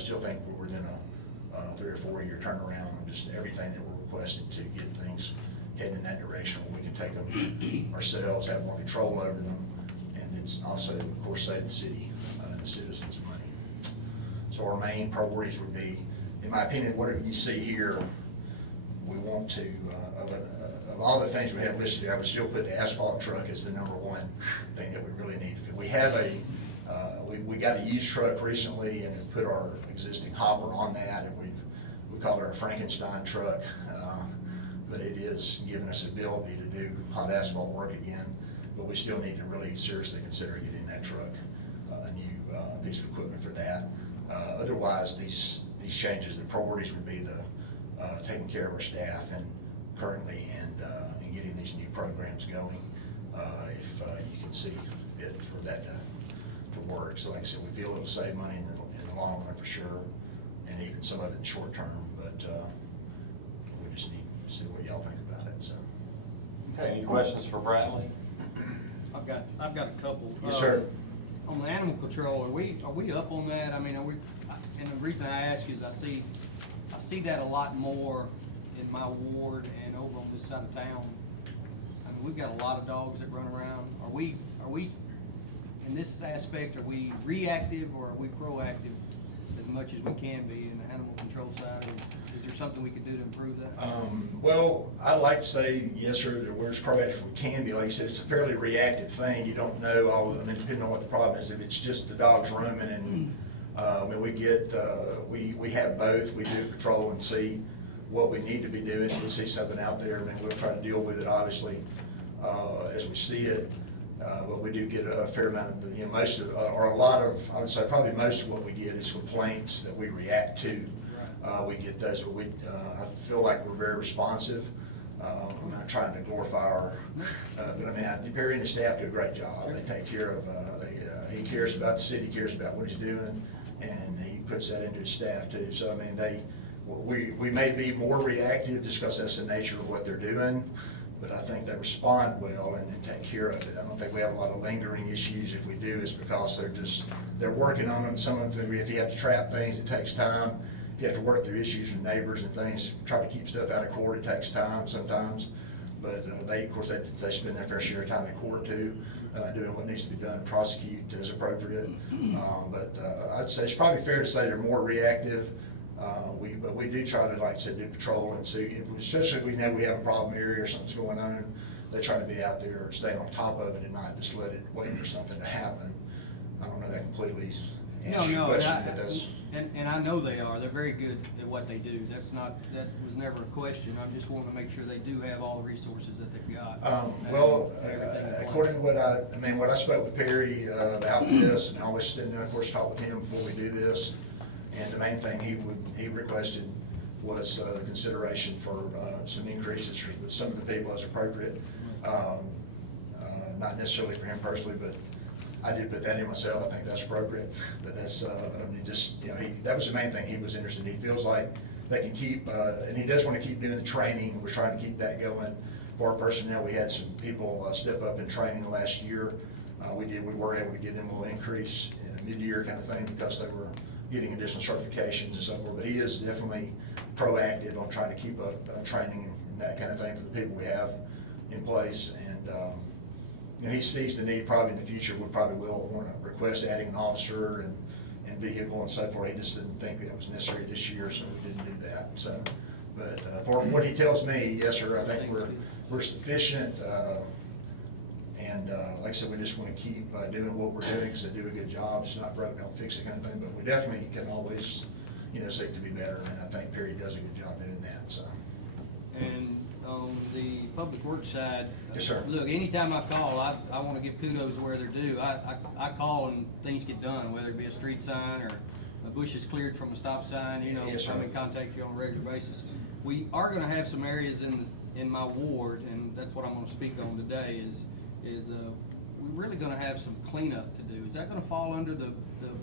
still think we're within a 3 or 4 year turnaround on just everything that we're requesting to get things heading in that direction where we can take them ourselves, have more control over them, and then also, of course, save the city and the citizens money. So our main priorities would be, in my opinion, whatever you see here, we want to, of all the things we have listed here, I would still put the asphalt truck as the number one thing that we really need. We have we got a used truck recently and we put our existing hopper on that, and we call it our Frankenstein truck, but it is giving us the ability to do hot asphalt work again, but we still need to really seriously consider getting that truck a new piece of equipment for that. Otherwise, these changes, the priorities would be the taking care of our staff and currently and getting these new programs going. If you can see it for that to work. So like I said, we feel it'll save money in the long run for sure, and even some of it in the short term, but we just need to see what y'all think about it. So. Okay, any questions for Bradley? I've got a couple. Yes, sir. On the animal control, are we up on that? I mean, and the reason I ask is I see that a lot more in my ward and over on this side of town. I mean, we've got a lot of dogs that run around. Are we in this aspect, are we reactive or are we proactive as much as we can be in the animal control side? Or is there something we could do to improve that? Well, I'd like to say yes, sir, that we're as proactive as we can be. Like you said, it's a fairly reactive thing. You don't know all, I mean, depending on what the problem is, if it's just the dogs roaming and I mean, we have both. We do patrol and see what we need to be doing. If we see something out there, and then we'll try to deal with it, obviously, as we see it. But we do get a fair amount of, you know, most of, or a lot of, I would say probably most of what we get is complaints that we react to. We get those, but I feel like we're very responsive. I'm not trying to glorify our, but I mean, Perry and the staff do a great job. They take care of, he cares about the city, cares about what he's doing, and he puts that into his staff too. So I mean, we may be more reactive just because that's the nature of what they're doing, but I think they respond well and take care of it. I don't think we have a lot of lingering issues. If we do, it's because they're working on them. Some of them, if you have to trap things, it takes time. If you have to work through issues with neighbors and things, try to keep stuff out of court, it takes time sometimes. But of course, they spend their fair share of time in court too, doing what needs to be done to prosecute as appropriate. But I'd say it's probably fair to say they're more reactive. But we do try to, like I said, do patrol and see, especially if we know we have a problem area or something's going on, they try to be out there, stay on top of it and not just let it wait for something to happen. I don't know that completely answers your question, but that's... And I know they are. They're very good at what they do. That was never a question. I just want to make sure they do have all the resources that they've got. According to what I spoke with Perry about this, and I always sit there, of course, talk with him before we do this. And the main thing he requested was the consideration for some increases for some of the people as appropriate. Not necessarily for him personally, but I did put that in myself. I think that's appropriate. But that's, but I mean, just, you know, that was the main thing he was interested in. He feels like they can keep, and he does want to keep doing the training. We're trying to keep that going for our personnel. We had some people step up in training last year. We were able to give them a little increase in a mid-year kind of thing because they were getting additional certifications and so forth. But he is definitely proactive on trying to keep up training and that kind of thing for the people we have in place. And you know, he sees the need probably in the future. We probably will want to request adding an officer and vehicle and so forth. He just didn't think that was necessary this year, so we didn't do that. So, but for what he tells me, yes, sir, I think we're sufficient. And like I said, we just want to keep doing what we're doing because they do a good job. It's not broke, don't fix it kind of thing. But we definitely can always, you know, seek to be better. And I think Perry does a good job doing that. So. And on the public works side, yes, sir. Look, anytime I call, I want to give kudos where they're due. I call and things get done, whether it be a street sign or a bush is cleared from a stop sign. You know, yes, I'm in contact you on a regular basis. We are going to have some areas in my ward, and that's what I'm going to speak on today. Is we're really going to have some cleanup to do. Is that going to fall under the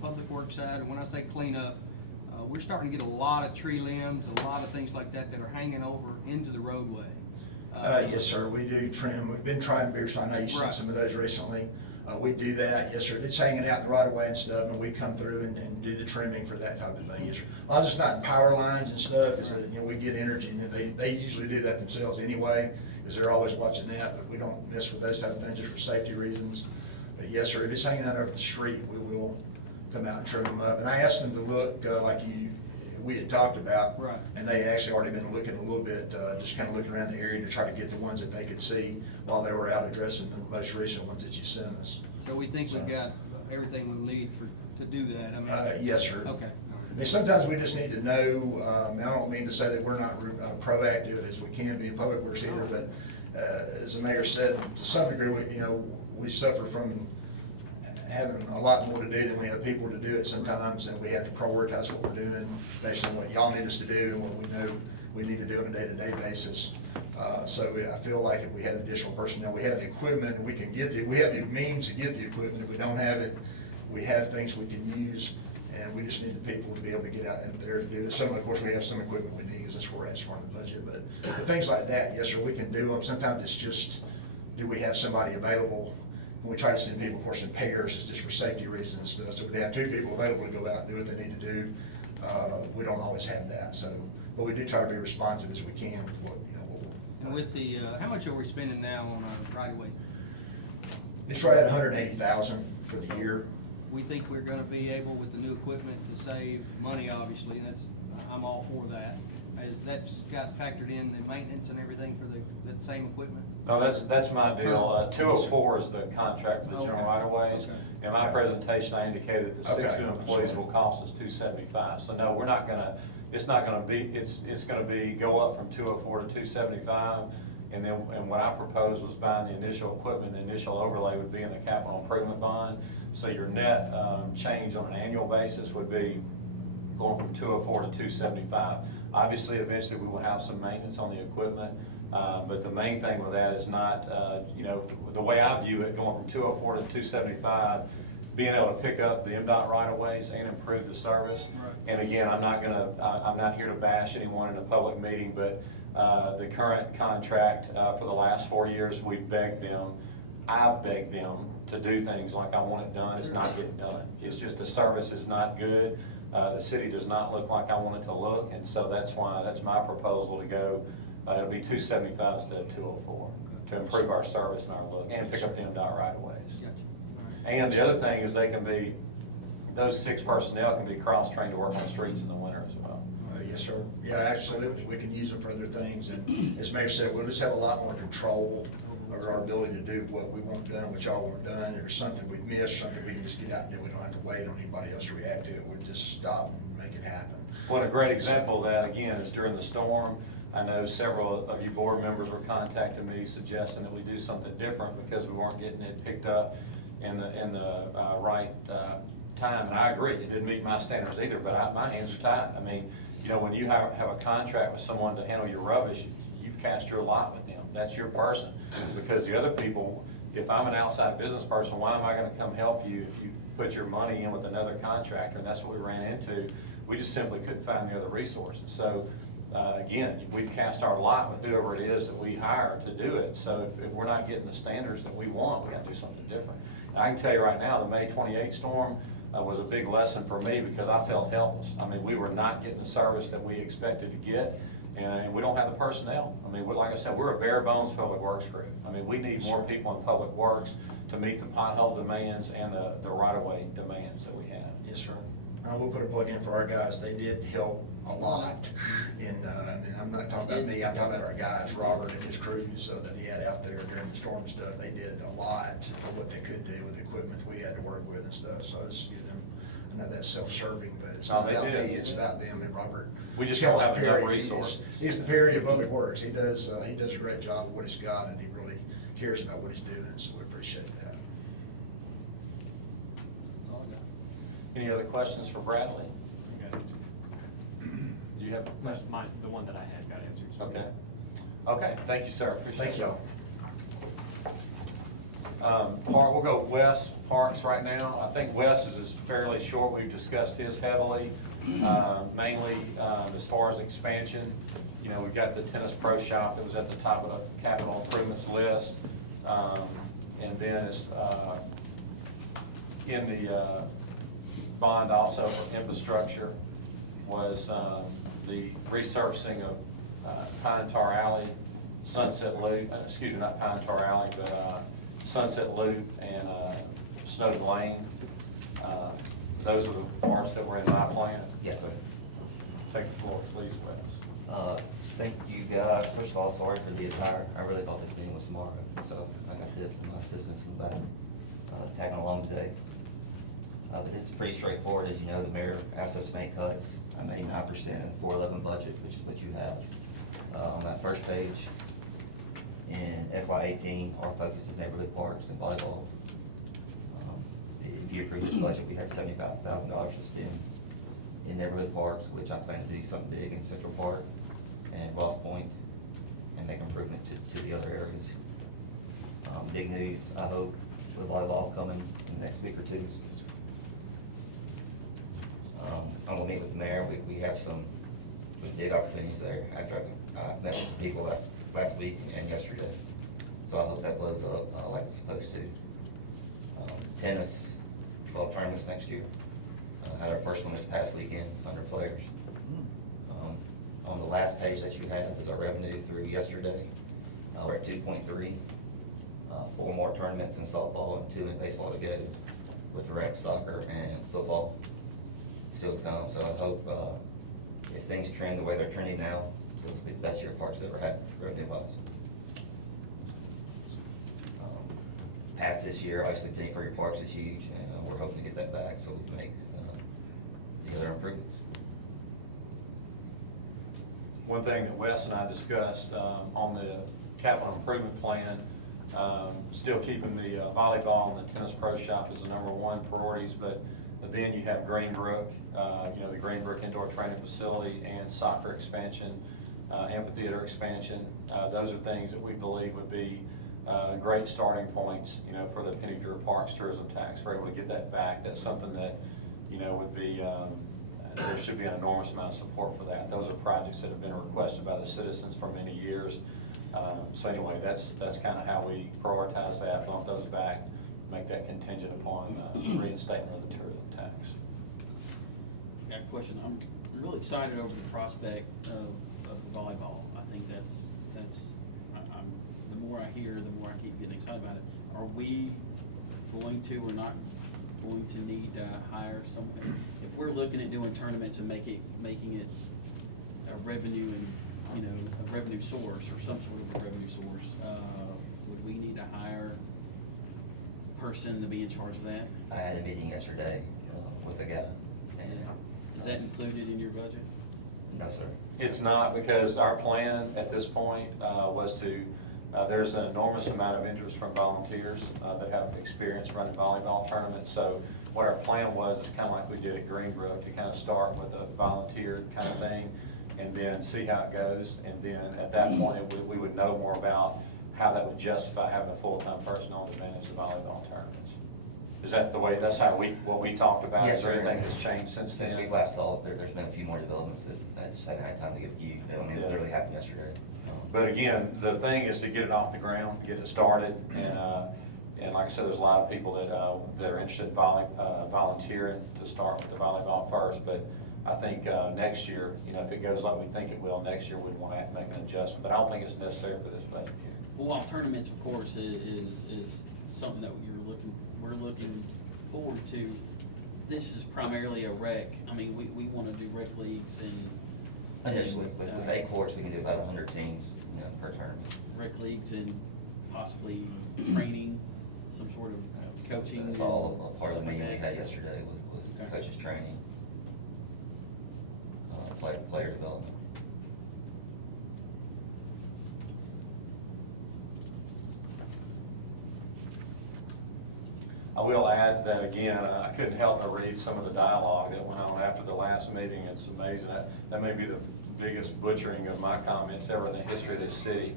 public works side? And when I say cleanup, we're starting to get a lot of tree limbs, a lot of things like that are hanging over into the roadway. Yes, sir. We do trim. We've been trying to be. I know you've seen some of those recently. We do that, yes, sir. If it's hanging out in the right of way and stuff, and we come through and do the trimming for that type of thing, yes, sir. As long as it's not in power lines and stuff, is that, we get energy, and they usually do that themselves anyway, because they're always watching that, but we don't mess with those type of things just for safety reasons. But yes, sir, if it's hanging out over the street, we will come out and trim them up. And I asked them to look like we had talked about. Right. And they had actually already been looking a little bit, just kind of looking around the area to try to get the ones that they could see while they were out addressing the most recent ones that you sent us. So we think we've got everything we need to do that, I mean. Yes, sir. Okay. I mean, sometimes we just need to know, and I don't mean to say that we're not proactive as we can be in public works either, but as the mayor said, to some degree, we suffer from having a lot more to do than we have people to do it sometimes, and we have to prioritize what we're doing based on what y'all need us to do and what we know we need to do on a day-to-day basis. So I feel like if we had additional personnel, we have the equipment, we can get we have the means to get the equipment. If we don't have it, we have things we can use, and we just need the people to be able to get out there and do it. Of course, we have some equipment we need, because that's what we're asking for in the budget, but things like that, yes, sir, we can do them. Sometimes it's just, do we have somebody available? We try to send people, of course, in pairs, it's just for safety reasons and stuff. So if we have two people available to go out and do what they need to do, we don't always have that. So, but we do try to be responsive as we can with what, And with the, how much are we spending now on our right-of-ways? It's right at 180,000 for the year. We think we're gonna be able, with the new equipment, to save money, obviously, and I'm all for that. Has that got factored in the maintenance and everything for that same equipment? No, that's my deal. 204 is the contract for the general Okay. right-of-ways. Okay. In my presentation, I indicated that the 6 Okay. new employees will cost us $275. So no, we're not gonna, it's not gonna be, it's gonna be, go up from 204 to 275. And then, and what I proposed was buying the initial equipment, the initial overlay would be in the capital improvement bond. So your net change on an annual basis would be going from 204 to 275. Obviously, eventually, we will have some maintenance on the equipment, but the main thing with that is not, the way I view it, going from 204 to 275, being able to pick up the MDOT right-of-ways and improve the service. Right. And again, I'm not here to bash anyone in a public meeting, but the current contract for the last 4 years, I've begged them to do things like I want it done. It's not getting done. It's just the service is not good. The city does not look like I want it to look, and so that's my proposal to go. It'll be 275 instead of 204 to improve our service and our look, and pick up the MDOT right-of-ways. Gotcha. And the other thing is those 6 personnel can be cross-trained to work on the streets in the winter as well. Yes, sir. Yeah, absolutely. We can use them for other things. And as Mayor said, we'll just have a lot more control over our ability to do what we want done, what y'all want done. If there's something we've missed, something we can just get out and do. We don't have to wait on anybody else to react to it. We'll just stop and make it happen. Well, a great example of that, again, is during the storm. I know several of you board members were contacting me suggesting that we do something different because we weren't getting it picked up in the right time. And I agree, it didn't meet my standards either, but my hands are tied. I mean, when you have a contract with someone to handle your rubbish, you've cast your lot with them. That's your person. Because the other people, if I'm an outside business person, why am I gonna come help you if you put your money in with another contractor? And that's what we ran into. We just simply couldn't find the other resources. So, again, we've cast our lot with whoever it is that we hire to do it. So if we're not getting the standards that we want, we gotta do something different. And I can tell you right now, the May 28th storm was a big lesson for me because I felt helpless. I mean, we were not getting the service that we expected to get, and we don't have the personnel. I mean, like I said, we're a bare bones public works crew. I mean, we need more people in public works to meet the pothole demands and the right-of-way demands that we have. Yes, sir. I will put a plug in for our guys. They did help a lot. And I'm not talking about me, I'm talking about our guys, Robert and his crews that he had out there during the storm and stuff. They did a lot for what they could do with the equipment we had to work with and stuff. So I just give them, I know that's self-serving, but it's not about me, it's about them and Robert. We just don't have enough Perry, resources. He's the Perry of Public Works. He does a great job of what he's got, and he really cares about what he's doing, so we appreciate that. That's all I got. Any other questions for Bradley? Do you have a question? The one that I had got answered. So. Okay. Okay, thank you, sir. Appreciate it. Thank y'all. We'll go Wes Parks right now. I think Wes is fairly short. We've discussed his heavily, mainly as far as expansion. We've got the tennis pro shop that was at the top of the capital improvements list. And then In the bond also for infrastructure was the resurfacing of Pine Tar Alley, Sunset Loop, excuse me, not Pine Tar Alley, but Sunset Loop and Snowden Lane. Those are the parts that were in my plan. Yes, sir. Take the floor, please, Wes. Thank you, guys. First of all, sorry for the attire. I really thought this meeting was tomorrow, so I got this and my assistants in the back, tagging along today. But this is pretty straightforward. As you know, the mayor asked us to make cuts. I made 9% in the 411 budget, which is what you have. On that first page, in FY18, our focus is neighborhood parks and volleyball. If you approve this budget, we had $75,000 to spend in neighborhood parks, which I plan to do something big in Central Park and Ross Point, and make improvements to the other areas. Big news, I hope, with volleyball coming in the next week or two. I'm gonna meet with the mayor. We have some big opportunities there after I met with some people last week and yesterday. So I hope that blows up like it's supposed to. Tennis, 12 tournaments next year. Had our first one this past weekend, 100 players. On the last page that you have is our revenue through yesterday. We're at 2.3. 4 more tournaments in softball and 2 in baseball to go, with rec, soccer, and football still to come. So I hope if things trend the way they're trending now, this will be the best year parks ever had, revenue-wise. Past this year, obviously, paying for your parks is huge, and we're hoping to get that back so we can make the other improvements. One thing that Wes and I discussed on the capital improvement plan, still keeping the volleyball and the tennis pro shop as the #1 priorities, but then you have Greenbrook, the Greenbrook indoor training facility and soccer expansion, amphitheater expansion. Those are things that we believe would be great starting points, for the Penny Bureau Parks tourism tax. We're able to get that back. That's something that, would be, there should be an enormous amount of support for that. Those are projects that have been requested by the citizens for many years. So anyway, that's kind of how we prioritize that, bump those back, make that contingent upon reinstatement of the tourism tax. Got a question. I'm really excited over the prospect of the volleyball. I think the more I hear, the more I keep getting excited about it. Are we going to or not going to need to hire someone? If we're looking at doing tournaments and making it a revenue and, a revenue source or some sort of a revenue source, would we need to hire a person to be in charge of that? I had a meeting yesterday with a guy. And Is that included in your budget? no, sir. It's not, because our plan at this point was to, there's an enormous amount of interest from volunteers that have experience running volleyball tournaments. So what our plan was is kind of like we did at Greenbrook, to kind of start with a volunteer kind of thing and then see how it goes. And then at that point, we would know more about how that would justify having a full-time person on to manage the volleyball tournaments. Is that the way, that's what we talked about? Yes, Is there sir. anything that's changed since then? Since we last talked, there's been a few more developments that I just haven't had time to get with you. I mean, it literally happened yesterday. But again, the thing is to get it off the ground, get it started, and like I said, there's a lot of people that are interested in volunteering to start with the volleyball first. But I think next year, if it goes like we think it will, next year we'd want to make an adjustment. But I don't think it's necessary for this budget year. Well, while tournaments, of course, is something that we're looking forward to. This is primarily a rec. I mean, we want to do rec leagues and. Initially, with 8 courts, we can do about 100 teams, per tournament. Rec leagues and possibly training, some sort of coaching. That's all a part of the stuff like meeting we that. had yesterday was Okay. coaches training, player development. I will add that again, I couldn't help but read some of the dialogue that went on after the last meeting. It's amazing. That may be the biggest butchering of my comments ever in the history of this city.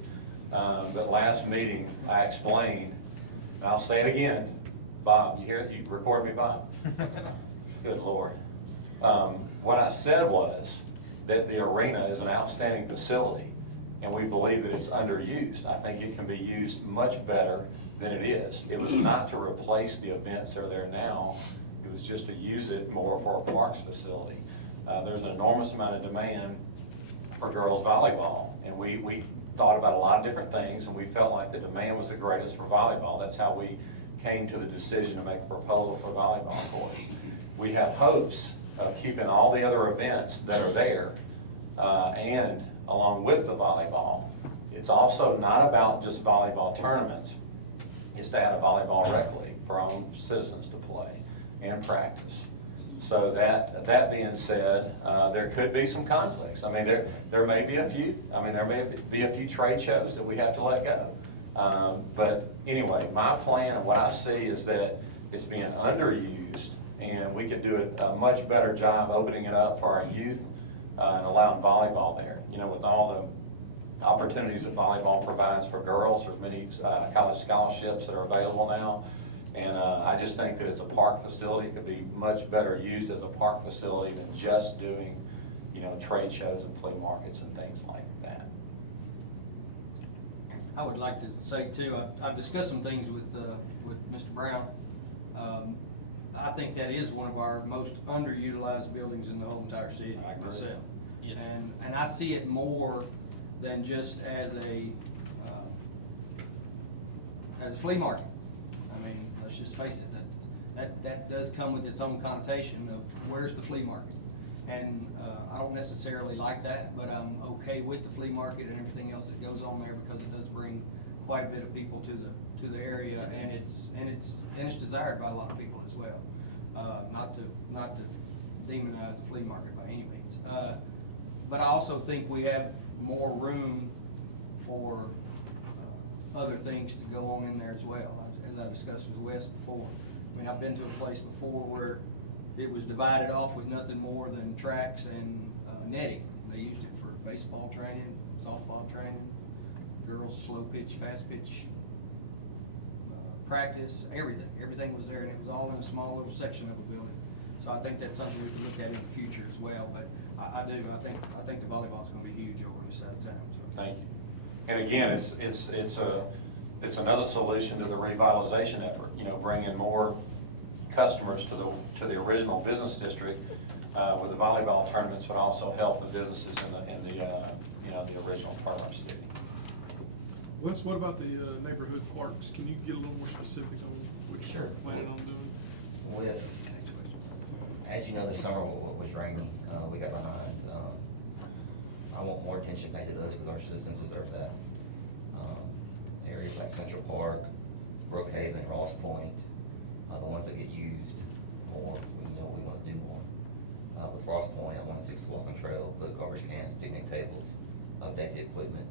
But last meeting, I explained, and I'll say it again, Bob, you hear it? You record me, Bob? Good Lord. What I said was that the arena is an outstanding facility, and we believe that it's underused. I think it can be used much better than it is. It was not to replace the events that are there now, it was just to use it more for a parks facility. There's an enormous amount of demand for girls volleyball, and we thought about a lot of different things, and we felt like the demand was the greatest for volleyball. That's how we came to the decision to make a proposal for volleyball courts. We have hopes of keeping all the other events that are there, and along with the volleyball. It's also not about just volleyball tournaments. It's to add a volleyball rec league for our own citizens to play and practice. So that being said, there could be some conflicts. I mean, there may be a few. I mean, there may be a few trade shows that we have to let go. But anyway, my plan and what I see is that it's being underused, and we could do a much better job opening it up for our youth and allowing volleyball there. You know, with all the opportunities that volleyball provides for girls, there's many college scholarships that are available now. And I just think that it's a park facility. It could be much better used as a park facility than just doing, you know, trade shows and flea markets and things like that. I would like to say too, I've discussed some things with Mr. Brown. I think that is one of our most underutilized buildings in the whole entire city, I agree. myself. Yes. And I see it more than just as a flea market. I mean, let's just face it, that does come with its own connotation of where's the flea market? And I don't necessarily like that, but I'm okay with the flea market and everything else that goes on there because it does bring quite a bit of people to the area, and it's desired by a lot of people as well. Not to demonize the flea market by any means, but I also think we have more room for other things to go on in there as well, as I discussed with Wes before. I mean, I've been to a place before where it was divided off with nothing more than tracks and netting. They used it for baseball training, softball training, girls slow pitch, fast pitch practice, everything. Everything was there, and it was all in a small little section of a building. So I think that's something we can look at in the future as well. But I think the volleyball's going to be huge over this side of town. So. Thank you. And again, it's another solution to the revitalization effort. You know, bringing more customers to the original business district with the volleyball tournaments would also help the businesses in the the original part of our city. Wes, what about the neighborhood parks? Can you get a little more specific on what Sure. you're planning on doing? With, as you know, this summer was raining, we got behind. I want more attention paid to those because our citizens deserve that. Areas like Central Park, Brookhaven, Ross Point, the ones that get used more, we want to do more. With Ross Point, I want to fix the walking trail, put garbage cans, picnic tables, update the equipment.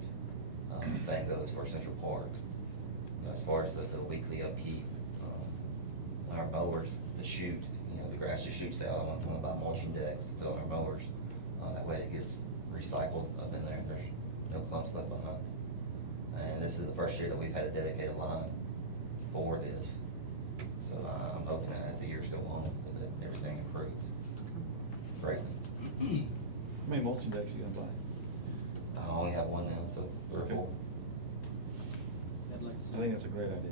Same goes for Central Park. As far as the weekly upkeep, our mowers, the chute, the grass just shoots out. I want to buy mulching decks to put on our mowers. That way it gets recycled up in there. There's no clumps left behind. And this is the first year that we've had a dedicated line for this. So I'm hoping that as the years go on, that everything improves greatly. How many mulching decks are you gonna buy? I only have one now, so 3 or 4. I'd like to see, I think that's a great idea.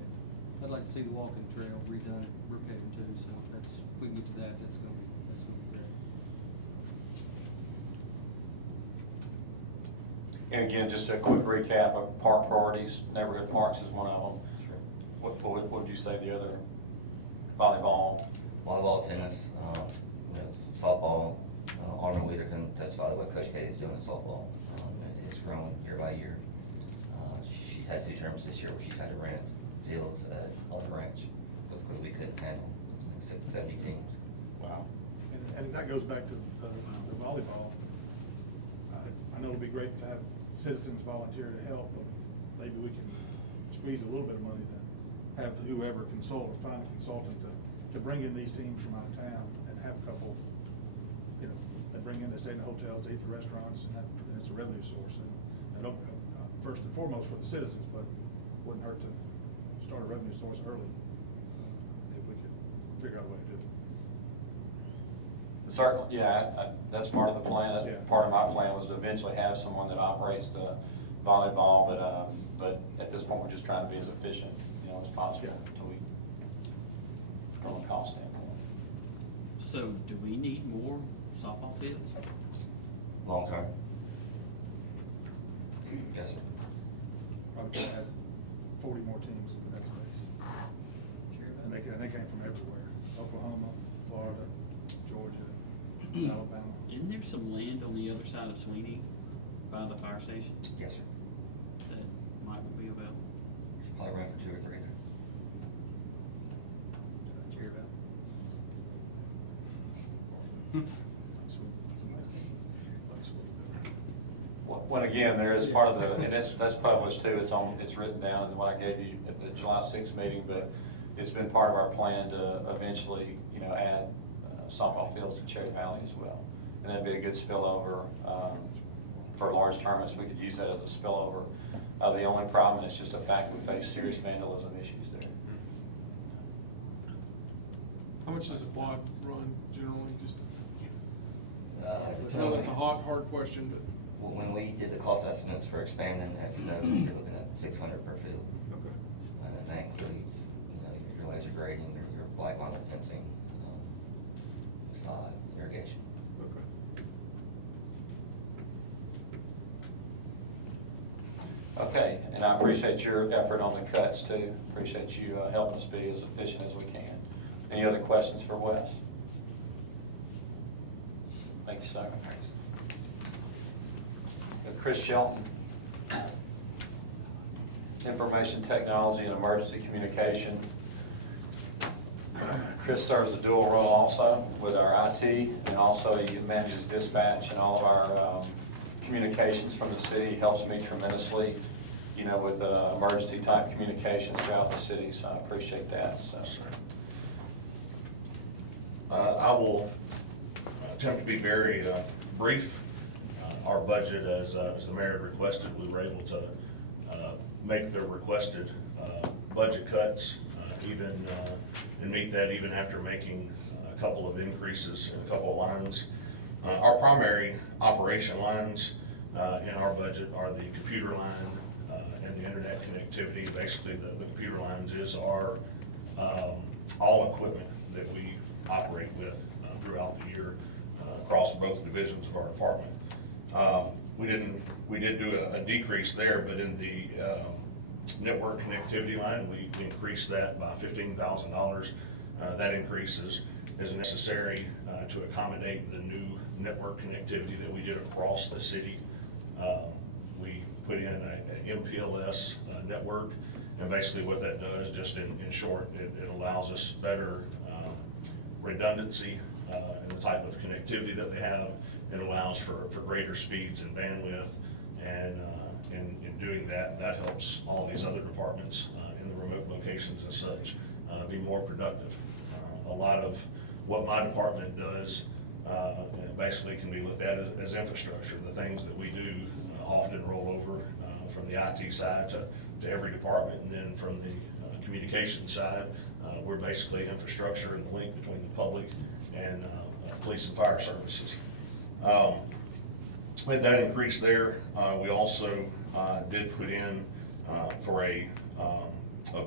I'd like to see the walking trail redone at Brookhaven too. So if we can get to that, that's going to be great. And again, just a quick recap of park priorities. Neighborhood parks is one of them. Sure. What would you say the other? Volleyball. Volleyball, tennis, softball. Alderman Leader can testify to what Coach K is doing in softball. It's grown year by year. She's had 2 terms this year where she's had to rent fields on the ranch because we couldn't handle 70 teams. Wow. And that goes back to the volleyball. I know it'll be great to have citizens volunteer to help, but maybe we can squeeze a little bit of money to have whoever consult or find a consultant to bring in these teams from out of town and have a couple, they bring in, they stay in the hotels, they eat the restaurants, and it's a revenue source. And first and foremost for the citizens, but wouldn't hurt to start a revenue source early if we could figure out a way to do it. Certainly, yeah, that's part of the plan. That's Yeah. part of my plan was to eventually have someone that operates the volleyball, but at this point, we're just trying to be as efficient, as possible until we, from a cost standpoint. So do we need more softball fields? Long term? Yes, sir. Probably could add 40 more teams in that space. And they came from everywhere, Oklahoma, Florida, Georgia, Alabama. Isn't there some land on the other side of Sweeney by the fire station Yes, sir. that might be available? Probably run for 2 or 3 there. Cheer about. When again, there is part of the, and that's published too, it's written down in what I gave you at the July 6th meeting, but it's been part of our plan to eventually, add softball fields to Cherry Valley as well. And that'd be a good spillover, for large tournaments, we could use that as a spillover. The only problem, and it's just a fact, we face serious vandalism issues there. How much does a quad run generally? Just, I know Depending that's a hard question, but, When we did the cost estimates for expanding that snow, you're looking at 600 per field. okay. And that includes, your laser grading, your black vinyl fencing, sod, irrigation. Okay. Okay, and I appreciate your effort on the cuts too. Appreciate you helping us be as efficient as we can. Any other questions for Wes? Thank you, sir. Chris Shelton. Information Technology and Emergency Communication. Chris serves a dual role also with our IT, and also he manages dispatch and all of our communications from the city. He helps me tremendously, with emergency type communications throughout the city, so I appreciate that. So. I will attempt to be very brief. Our budget, as the mayor requested, we were able to make the requested budget cuts, and meet that even after making a couple of increases in a couple of lines. Our primary operation lines in our budget are the computer line and the internet connectivity. Basically, the computer lines is our all equipment that we operate with throughout the year across both divisions of our department. We did do a decrease there, but in the network connectivity line, we increased that by $15,000. That increase is necessary to accommodate the new network connectivity that we did across the city. We put in a MPLS network, and basically what that does, just in short, it allows us better redundancy in the type of connectivity that they have. It allows for greater speeds and bandwidth, and in doing that, that helps all these other departments in the remote locations and such be more productive. A lot of what my department does basically can be looked at as infrastructure. The things that we do often roll over from the IT side to every department, and then from the communication side, we're basically infrastructure and the link between the public and police and fire services. With that increase there, we also did put in for a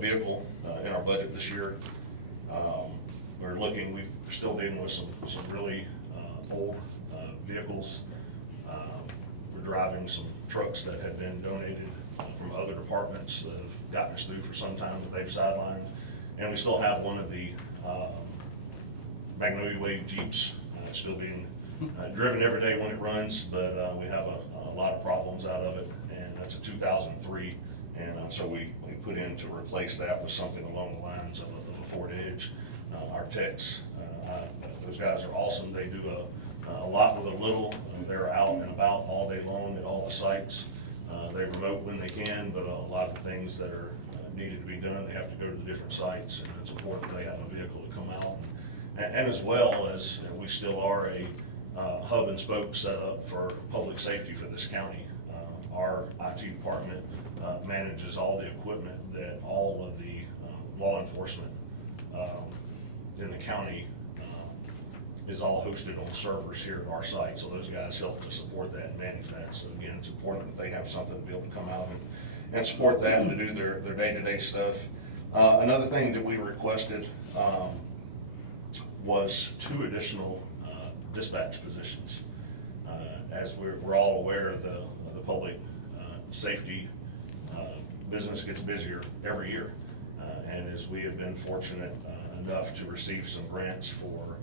vehicle in our budget this year. We're still dealing with some really old vehicles. We're driving some trucks that have been donated from other departments that have gotten us through for some time that they've sidelined. And we still have one of the Magnolia Wave Jeeps still being driven every day when it runs, but we have a lot of problems out of it, and that's a 2003, and so we put in to replace that with something along the lines of a Ford Edge. Our techs, those guys are awesome. They do a lot with a little. They're out and about all day long at all the sites. They remote when they can, but a lot of things that are needed to be done, they have to go to the different sites, and it's important they have a vehicle to come out. And as well as we still are a hub and spoke set up for public safety for this county. Our IT department manages all the equipment that all of the law enforcement in the county is all hosted on servers here at our site, so those guys help to support that and manage that. So again, it's important that they have something to be able to come out and support that and to do their day-to-day stuff. Another thing that we requested was 2 additional dispatch positions. As we're all aware, the public safety business gets busier every year. And as we have been fortunate enough to receive some grants for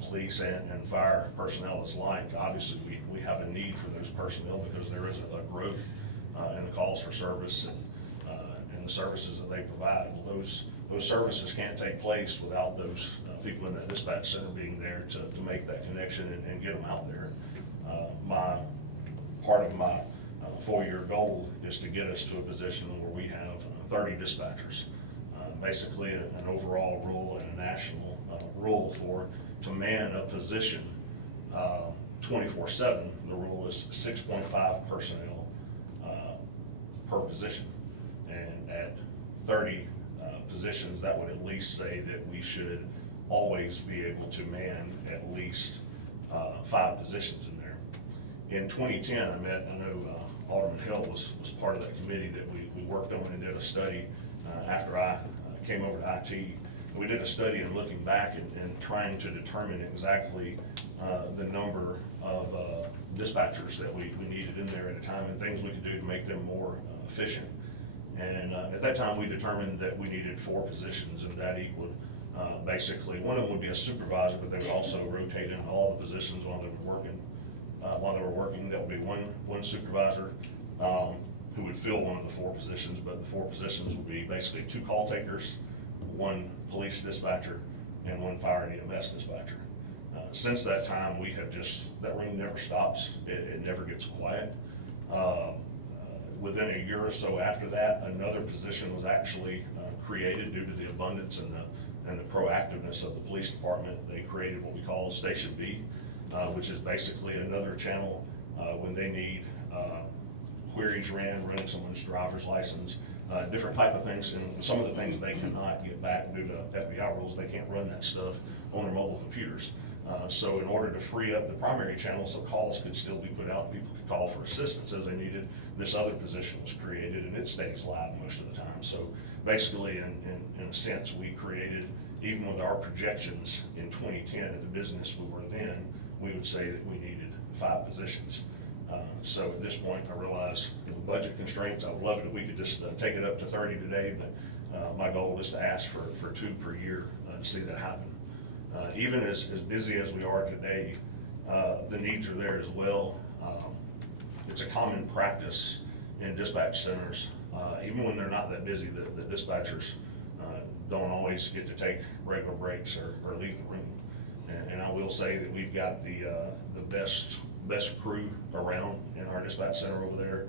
police and fire personnel alike, obviously we have a need for those personnel because there is a growth in the calls for service and the services that they provide. Well, those services can't take place without those people in that dispatch center being there to make that connection and get them out there. Part of my 4-year goal is to get us to a position where we have 30 dispatchers. Basically an overall rule and a national rule to man a position 24/7. The rule is 6.5 personnel per position. And at 30 positions, that would at least say that we should always be able to man at least 5 positions in there. In 2010, I know Alderman Hill was part of that committee that we worked on and did a study after I came over to IT. We did a study and looking back and trying to determine exactly the number of dispatchers that we needed in there at a time and things we could do to make them more efficient. And at that time, we determined that we needed 4 positions, and that equaled basically, one of them would be a supervisor, but they would also rotate in all the positions while they were working. That would be one supervisor who would fill one of the 4 positions, but the 4 positions would be basically 2 call takers, 1 police dispatcher, and 1 fire and EMS dispatcher. Since that time, we have that ring never stops. It never gets quiet. Within a year or so after that, another position was actually created due to the abundance and the proactiveness of the police department. They created what we call Station B, which is basically another channel when they need queries running someone's driver's license, different type of things. And some of the things they cannot get back due to FBI rules. They can't run that stuff on their mobile computers. So in order to free up the primary channel so calls could still be put out, people could call for assistance as they needed, this other position was created, and it stays live most of the time. So basically, in a sense, we created, even with our projections in 2010 at the business we were then, we would say that we needed 5 positions. So at this point, I realize with budget constraints, I would love it if we could just take it up to 30 today, but my goal is to ask for 2 per year to see that happen. Even as busy as we are today, the needs are there as well. It's a common practice in dispatch centers, even when they're not that busy, the dispatchers don't always get to take regular breaks or leave the room. And I will say that we've got the best crew around in our dispatch center over there.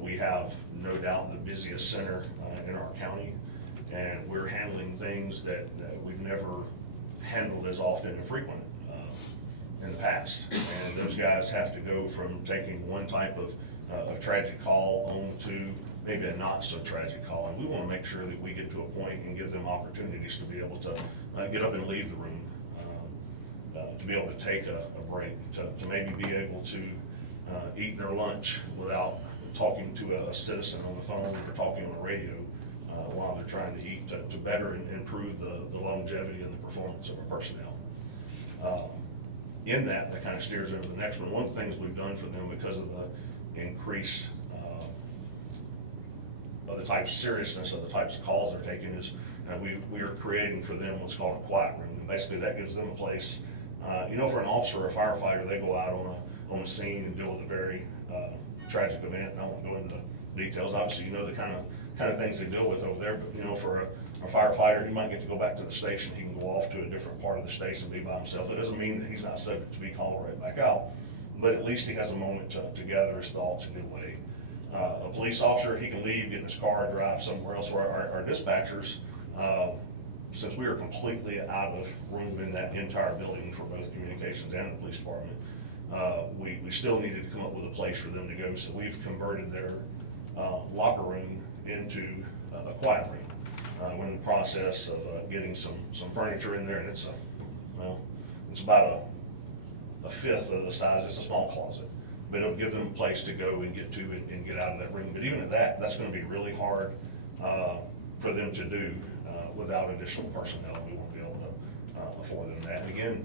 We have no doubt the busiest center in our county, and we're handling things that we've never handled as often and frequent in the past. And those guys have to go from taking one type of tragic call on to maybe a not so tragic call. And we want to make sure that we get to a point and give them opportunities to be able to get up and leave the room, to be able to take a break, to maybe be able to eat their lunch without talking to a citizen on the phone or talking on the radio while they're trying to eat, to better improve the longevity and the performance of our personnel. In that kind of steers over the next one. One of the things we've done for them, because of the increase of the type of seriousness of the types of calls they're taking, is we are creating for them what's called a quiet room. And basically that gives them a place, for an officer or a firefighter, they go out on a scene and deal with a very tragic event. And I won't go into the details. Obviously, the kind of things they deal with over there, but for a firefighter, he might get to go back to the station. He can go off to a different part of the station and be by himself. It doesn't mean that he's not subject to be called right back out, but at least he has a moment to gather his thoughts and get away. A police officer, he can leave, get in his car, drive somewhere else. Or our dispatchers, since we are completely out of room in that entire building for both communications and the police department, we still needed to come up with a place for them to go. So we've converted their locker room into a quiet room. We're in the process of getting some furniture in there, and it's it's about a fifth of the size, it's a small closet. But it'll give them a place to go and get to and get out of that room. But even at that, that's gonna be really hard for them to do without additional personnel. We won't be able to afford them that. And again,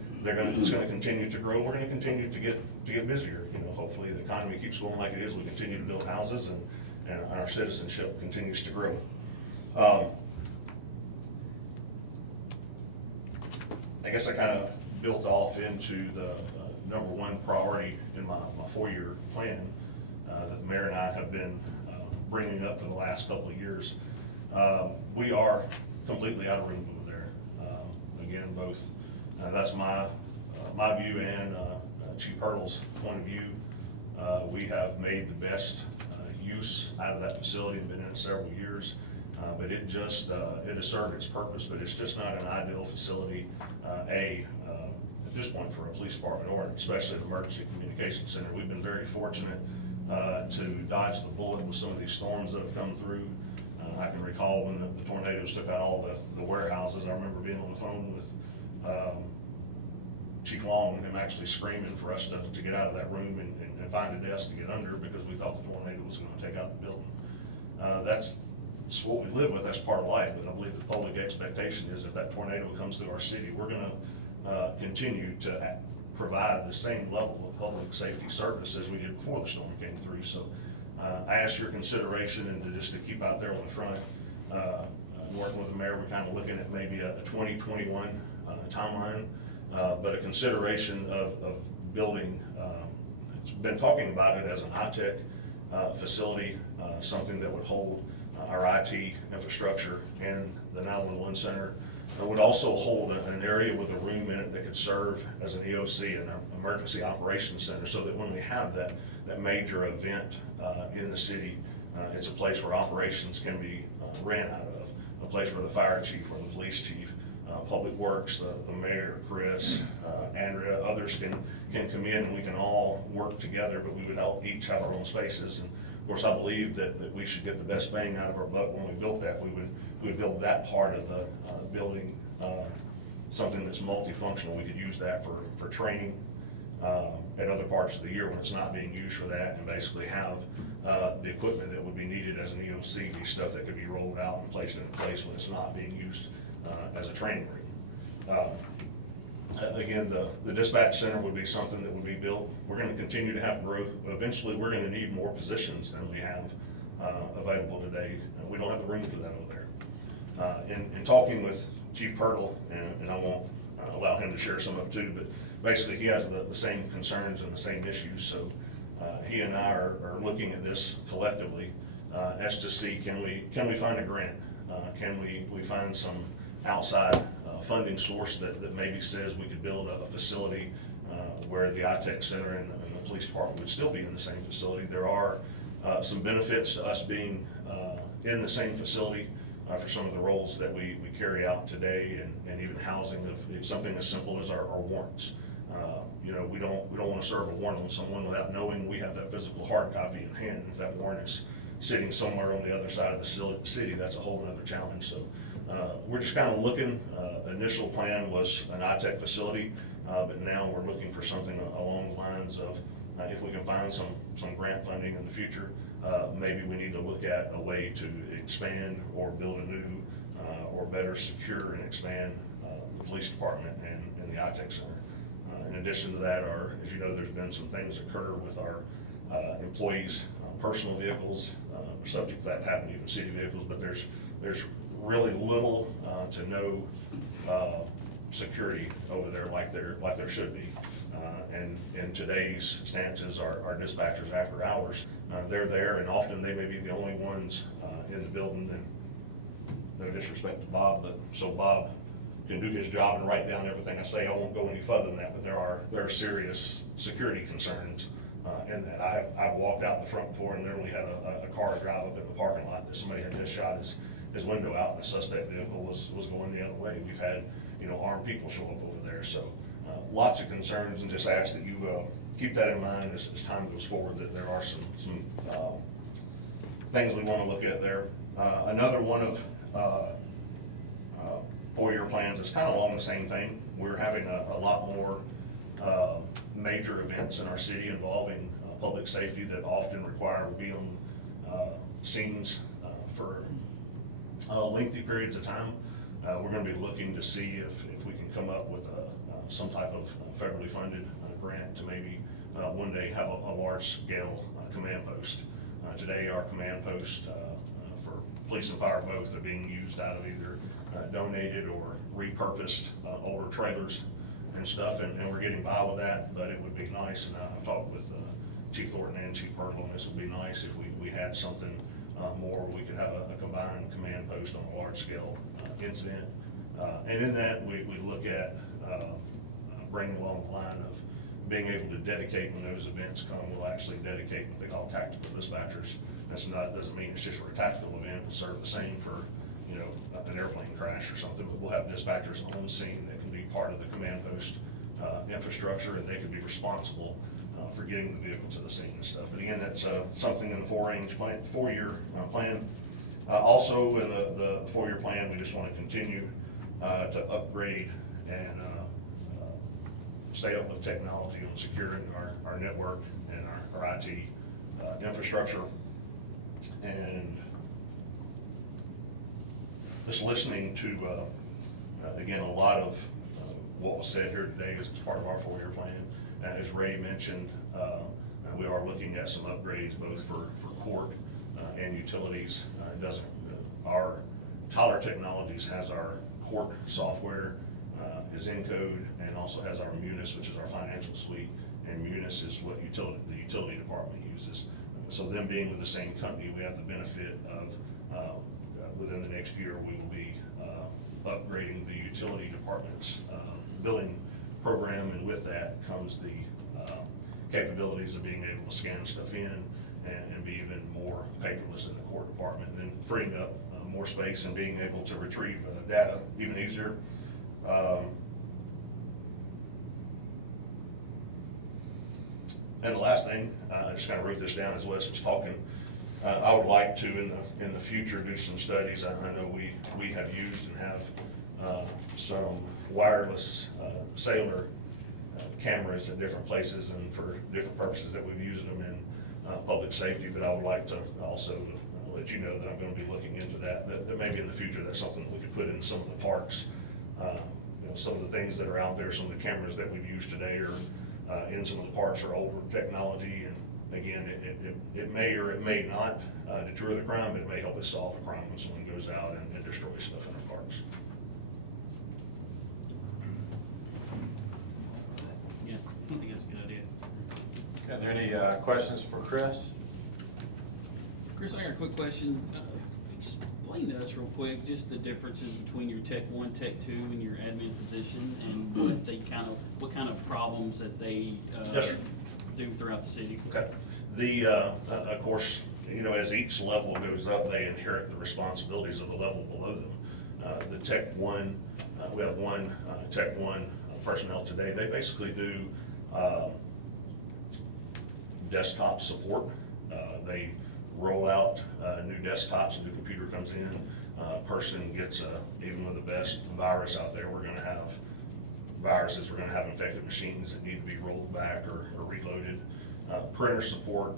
it's gonna continue to grow. We're gonna continue to get busier. You know, hopefully the economy keeps going like it is. We continue to build houses and our citizenship continues to grow. I guess I kind of built off into the number one priority in my 4-year plan that the mayor and I have been bringing up for the last couple of years. We are completely out of room over there. Again, both, that's my view and Chief Hurdle's point of view. We have made the best use out of that facility and been in it several years. But it has served its purpose, but it's just not an ideal facility, at this point for a police department or especially an emergency communications center. We've been very fortunate to dodge the bullet with some of these storms that have come through. I can recall when the tornadoes took out all the warehouses. I remember being on the phone with Chief Long and him actually screaming for us to get out of that room and find a desk to get under because we thought the tornado was going to take out the building. That's what we live with. That's part of life, but I believe the public expectation is if that tornado comes through our city, we're going to continue to provide the same level of public safety service as we did before the storm came through. So I ask your consideration and just to keep out there on the front. Working with the mayor, we're kind of looking at maybe a 2021 timeline, but a consideration of building, it's been talking about it as an high-tech facility, something that would hold our IT infrastructure and the 911 center. It would also hold an area with a room in it that could serve as an EOC, an emergency operations center, so that when we have that major event in the city, it's a place where operations can be ran out of, a place where the fire chief or the police chief, Public Works, the mayor, Chris, Andrea, others can come in and we can all work together, but we would all each have our own spaces. And of course, I believe that we should get the best bang out of our buck when we built that. We would build that part of the building, something that's multifunctional. We could use that for training at other parts of the year when it's not being used for that, and basically have the equipment that would be needed as an EOC, be stuff that could be rolled out and placed in place when it's not being used as a training room. Again, the dispatch center would be something that would be built. We're going to continue to have growth, but eventually we're going to need more positions than we have available today. We don't have the room for that over there. In talking with Chief Hurdle, and I won't allow him to share some of it too, but basically he has the same concerns and the same issues. So he and I are looking at this collectively as to see, can we find a grant? Can we find some outside funding source that maybe says we could build a facility where the ITech Center and the police department would still be in the same facility. There are some benefits to us being in the same facility for some of the roles that we carry out today, and even housing of something as simple as our warrants. You know, we don't want to serve a warrant on someone without knowing we have that physical hard copy in hand. If that warrant is sitting somewhere on the other side of the city, that's a whole other challenge. So we're just kind of looking. Initial plan was an ITech facility, but now we're looking for something along the lines of if we can find some grant funding in the future, maybe we need to look at a way to expand or build a new or better secure and expand the police department and the ITech Center. In addition to that, as you know, there's been some things occur with our employees' personal vehicles. We're subject to that happening, even city vehicles, but there's really little to no security over there like there should be. And in today's stances, our dispatchers after hours, they're there, and often they may be the only ones in the building. And no disrespect to Bob, but so Bob can do his job and write down everything I say. I won't go any further than that, but there are serious security concerns in that. I've walked out the front before and literally had a car drive up in the parking lot that somebody had just shot his window out, and the suspect vehicle was going the other way. We've had armed people show up over there. So lots of concerns, and just ask that you keep that in mind as time goes forward, that there are some things we want to look at there. Another one of 4-year plans is kind of along the same thing. we're having a lot more major events in our city involving public safety that often require to be on scenes for lengthy periods of time. We're gonna be looking to see if we can come up with some type of federally funded grant to maybe one day have a large-scale command post. Today, our command post for police and fire both are being used out of either donated or repurposed older trailers and stuff, and we're getting by with that, but it would be nice, and I've talked with Chief Thornton and Chief Purtle, and this would be nice if we had something more, we could have a combined command post on a large-scale incident. And in that, we look at bringing along the line of being able to dedicate when those events come. We'll actually dedicate what they call tactical dispatchers. Doesn't mean it's just for a tactical event, it'll serve the same for, you know, an airplane crash or something, but we'll have dispatchers on scene that can be part of the command post infrastructure, and they can be responsible for getting the vehicle to the scene and stuff. But again, that's something in the four-year plan. Also in the four-year plan, we just want to continue to upgrade and stay up with technology on securing our network and our IT infrastructure. And just listening to, again, a lot of what was said here today is part of our four-year plan. As Ray mentioned, we are looking at some upgrades both for court and utilities. Our Tyler Technologies has our court software is in code, and also has our Munis, which is our financial suite, and Munis is what the utility department uses. So them being with the same company, we have the benefit of within the next year we will be upgrading the utility department's billing program, and with that comes the capabilities of being able to scan stuff in and be even more paperless in the court department, and then freeing up more space and being able to retrieve data even easier. And the last thing, I just kind of wrote this down as Wes was talking. I would like to, in the future, do some studies. I know we have used and have some wireless cellular cameras at different places and for different purposes that we've used them in public safety. But I would like to also let you know that I'm going to be looking into that maybe in the future that's something that we could put in some of the parks. You know, some of the things that are out there, some of the cameras that we've used today are in some of the parks are older technology, and again, it may or it may not deter the crime, but it may help us solve a crime when someone goes out and destroys stuff in our parks. Yeah, I think that's a good idea. Are there any questions for Chris? Chris, I got a quick question. Explain to us real quick just the differences between your Tech 1, Tech 2, and your admin position, and what kind of problems that they Yes, sir. do throughout the city. Okay. Of course, you know, as each level goes up, they inherit the responsibilities of the level below them. The Tech 1, we have one Tech 1 personnel today. They basically do desktop support. They roll out new desktops, a new computer comes in, person gets, even with the best virus out there, we're going to have viruses, we're going to have infected machines that need to be rolled back or reloaded. Printer support,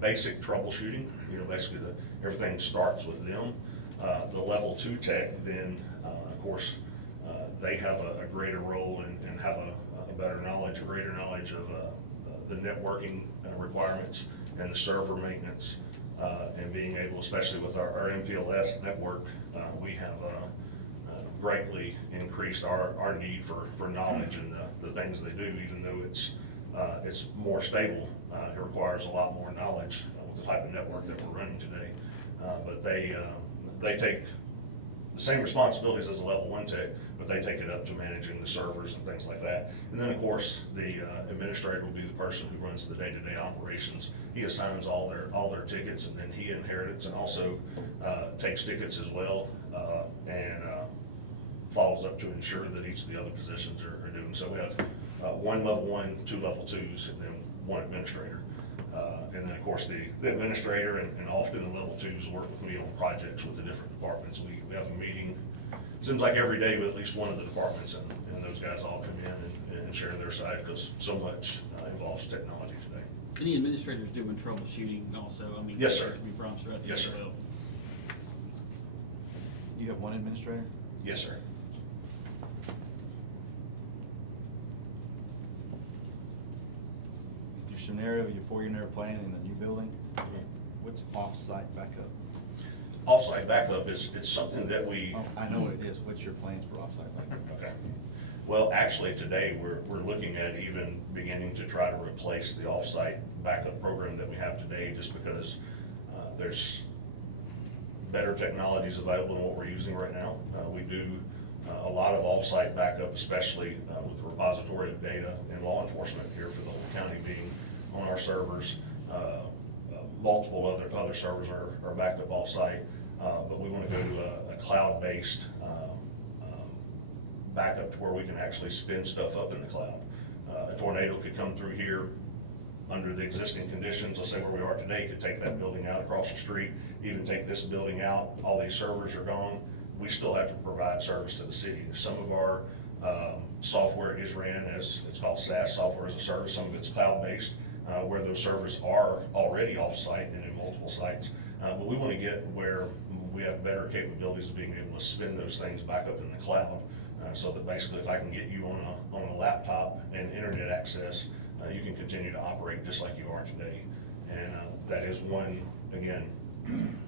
basic troubleshooting, you know, basically everything starts with them. The level 2 tech, then, of course, they have a greater role and have a better knowledge, a greater knowledge of the networking requirements and the server maintenance, and being able, especially with our MPLS network, we have greatly increased our need for knowledge and the things they do, even though it's more stable. It requires a lot more knowledge with the type of network that we're running today. But they take the same responsibilities as a level 1 tech, but they take it up to managing the servers and things like that. And then, of course, the administrator will be the person who runs the day-to-day operations. He assigns all their tickets, and then he inherits and also takes tickets as well, and follows up to ensure that each of the other positions are doing. So we have one level 1, 2 level 2s, and then one administrator. And then, of course, the administrator and often the level 2s work with me on projects with the different departments. We have a meeting, it seems like every day, with at least one of the departments in and those guys all come in and share their side, because so much involves technology today. Any administrators doing troubleshooting also? I mean, Yes, sir. there could be problems throughout the Yes, day sir. as well. You have one administrator? Yes, sir. Your scenario, your 4-year plan in the new building, what's off-site backup? Off-site backup is, it's something that we, Oh, I know what it is, what's your plans for off-site backup? okay. Well, actually, today, we're looking at even beginning to try to replace the off-site backup program that we have today, just because there's better technologies available than what we're using right now. We do a lot of off-site backup, especially with the repository of data in law enforcement here for the whole county being on our servers. Multiple other servers are backed up off-site, but we want to go to a cloud-based backup to where we can actually spin stuff up in the cloud. A tornado could come through here under the existing conditions, let's say where we are today, could take that building out across the street, even take this building out, all these servers are gone. We still have to provide service to the city. Some of our software is ran as, it's called SaaS, software as a service, some of it's cloud-based, where those servers are already off-site and in multiple sites. But we want to get where we have better capabilities of being able to spin those things back up in the cloud. So that basically if I can get you on a laptop and internet access, you can continue to operate just like you are today. And that is one, again,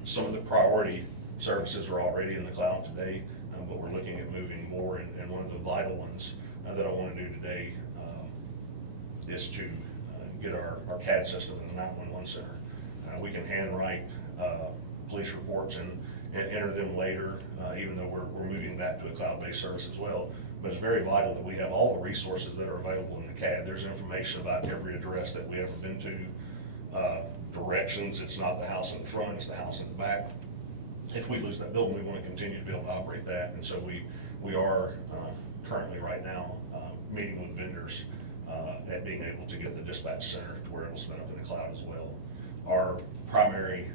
some of the priority services are already in the cloud today, but we're looking at moving more, and one of the vital ones that I want to do today is to get our CAD system in the 911 center. We can handwrite police reports and enter them later, even though we're moving that to a cloud-based service as well. But it's very vital that we have all the resources that are available in the CAD. There's information about every address that we ever been to, directions. It's not the house in the front, it's the house in the back. If we lose that building, we want to continue to be able to operate that. And so we are currently right now meeting with vendors at being able to get the dispatch center to where it'll spin up in the cloud as well. Our primary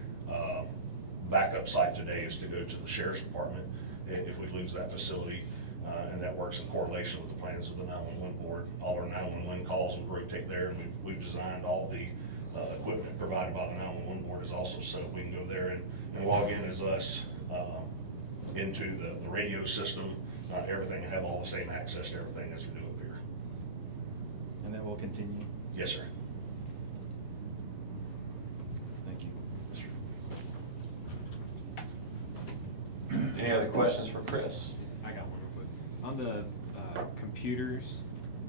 backup site today is to go to the sheriff's department if we lose that facility, and that works in correlation with the plans of the 911 board. All our 911 calls will rotate there, and we've designed all the equipment provided by the 911 board is also set up. We can go there and log in as us into the radio system, everything, and have all the same access to everything as we do up here. And that will continue? Yes, sir. Thank you. Any other questions for Chris? I got one real quick. On the computers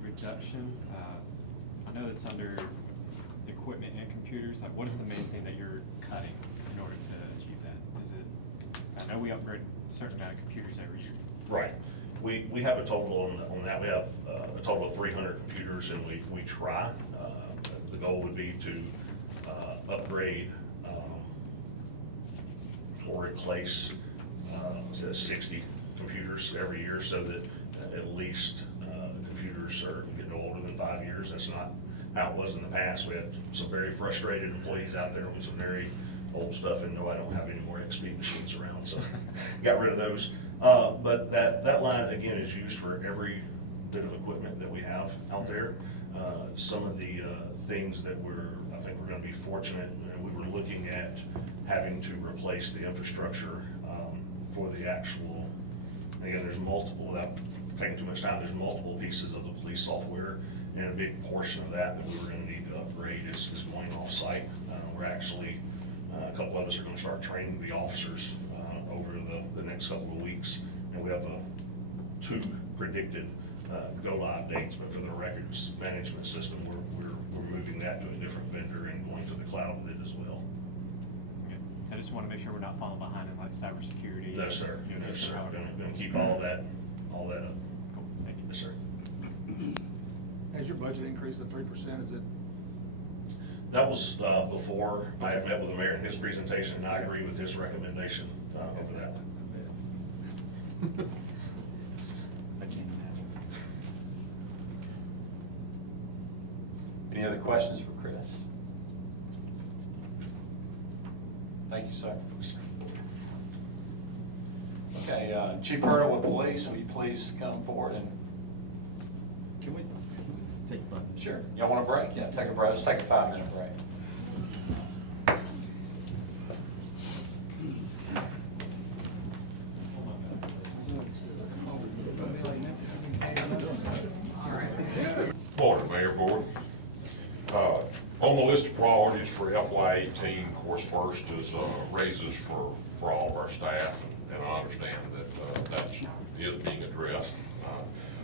reduction, I know it's under equipment and computers. Like, what is the main thing that you're cutting in order to achieve that? Is it, I know we upgrade a certain amount of computers every year. Right. We have a total on that. We have a total of 300 computers, and we try. The goal would be to upgrade or replace 60 computers every year, so that at least computers are getting no older than 5 years. That's not how it was in the past. We had some very frustrated employees out there with some very old stuff, and no, I don't have any more XP machines around, so got rid of those. But that line, again, is used for every bit of equipment that we have out there. Some of the things that I think we're gonna be fortunate, we were looking at having to replace the infrastructure for the actual, again, there's multiple, without taking too much time, there's multiple pieces of the police software, and a big portion of that we were gonna need to upgrade is going off-site. We're actually, a couple of us are gonna start training the officers over the next couple of weeks, and we have 2 predicted go-live dates, but for the records management system, we're moving that to a different vendor and going to the cloud with it as well. Okay. I just want to make sure we're not falling behind in like cybersecurity. No, sir. You know, No, just sir. how- Gonna keep all that up. Cool, thank you. Yes, sir. Has your budget increased to 3%? Is it? That was before I had met with the mayor in his presentation, and I agree with his recommendation over that. I can't imagine. Any other questions for Chris? Thank you, sir. Okay, Chief Hurdle with Police, will you please come forward and Can we take a break? Sure. Y'all want a break? Yeah, take a break. Let's take a 5-minute break. Morning, Mayor Board. On the list of priorities for FY18, of course, first is raises for all of our staff, and I understand that that is being addressed.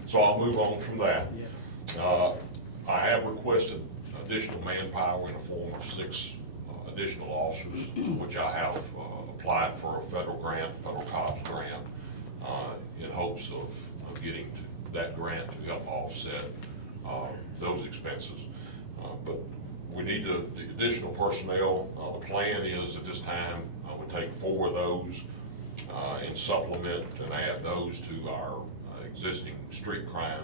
So I'll move on from that. I have requested additional manpower in the form of 6 additional officers, which I have applied for a federal COPS grant, in hopes of getting that grant to help offset those expenses. But we need the additional personnel. The plan is at this time, we take 4 of those and supplement and add those to our existing street crime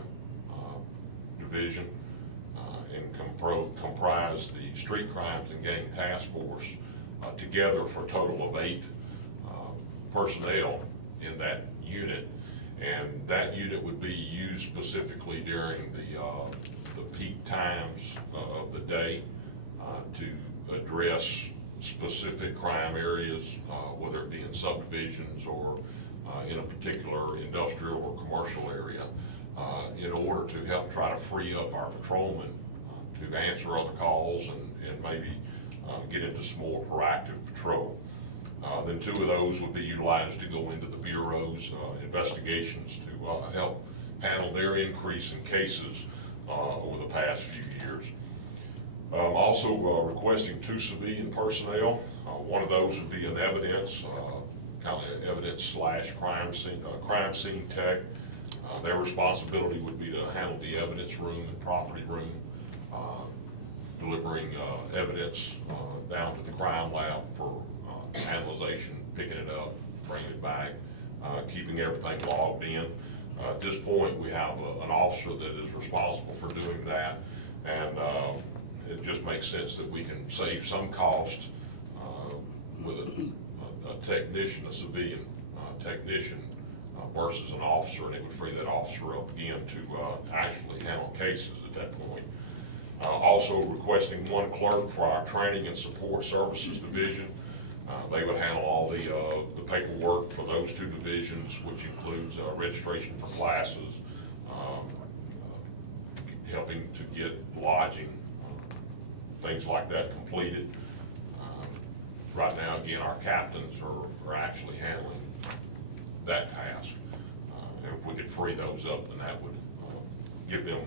division, and comprise the street crimes and gang task force together for a total of 8 personnel in that unit. And that unit would be used specifically during the peak times of the day to address specific crime areas, whether it be in subdivisions or in a particular industrial or commercial area, in order to help try to free up our patrolmen to answer other calls and maybe get into some more proactive patrol. Then 2 of those would be utilized to go into the bureau's investigations to help handle their increase in cases over the past few years. Also requesting 2 civilian personnel. One of those would be an evidence, kind of evidence / crime scene tech. Their responsibility would be to handle the evidence room and property room, delivering evidence down to the crime lab for analyzation, picking it up, bringing it back, keeping everything logged in. At this point, we have an officer that is responsible for doing that, and it just makes sense that we can save some cost with a technician, a civilian technician, versus an officer, and it would free that officer up again to actually handle cases at that point. Also requesting 1 clerk for our training and support services division. They would handle all the paperwork for those 2 divisions, which includes registration for classes, helping to get lodging, things like that completed. Right now, again, our captains are actually handling that task. And if we could free those up, then that would give them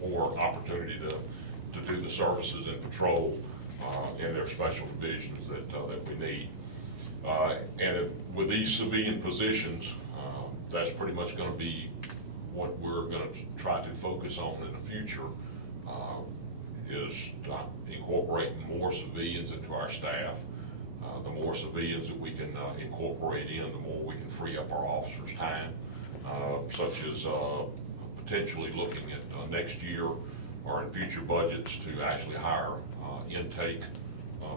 more opportunity to do the services and patrol in their special divisions that we need. And with these civilian positions, that's pretty much going to be what we're going to try to focus on in the future, is incorporating more civilians into our staff. The more civilians that we can incorporate in, the more we can free up our officers' time, such as potentially looking at next year or in future budgets to actually hire intake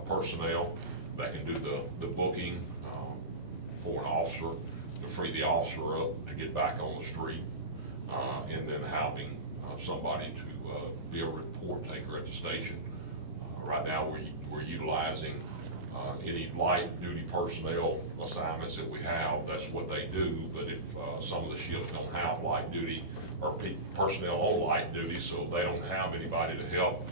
personnel that can do the booking for an officer, to free the officer up to get back on the street, and then having somebody to be a report taker at the station. Right now, we're utilizing any light duty personnel assignments that we have. That's what they do, but if some of the shifts don't have light duty or personnel on light duty, so they don't have anybody to help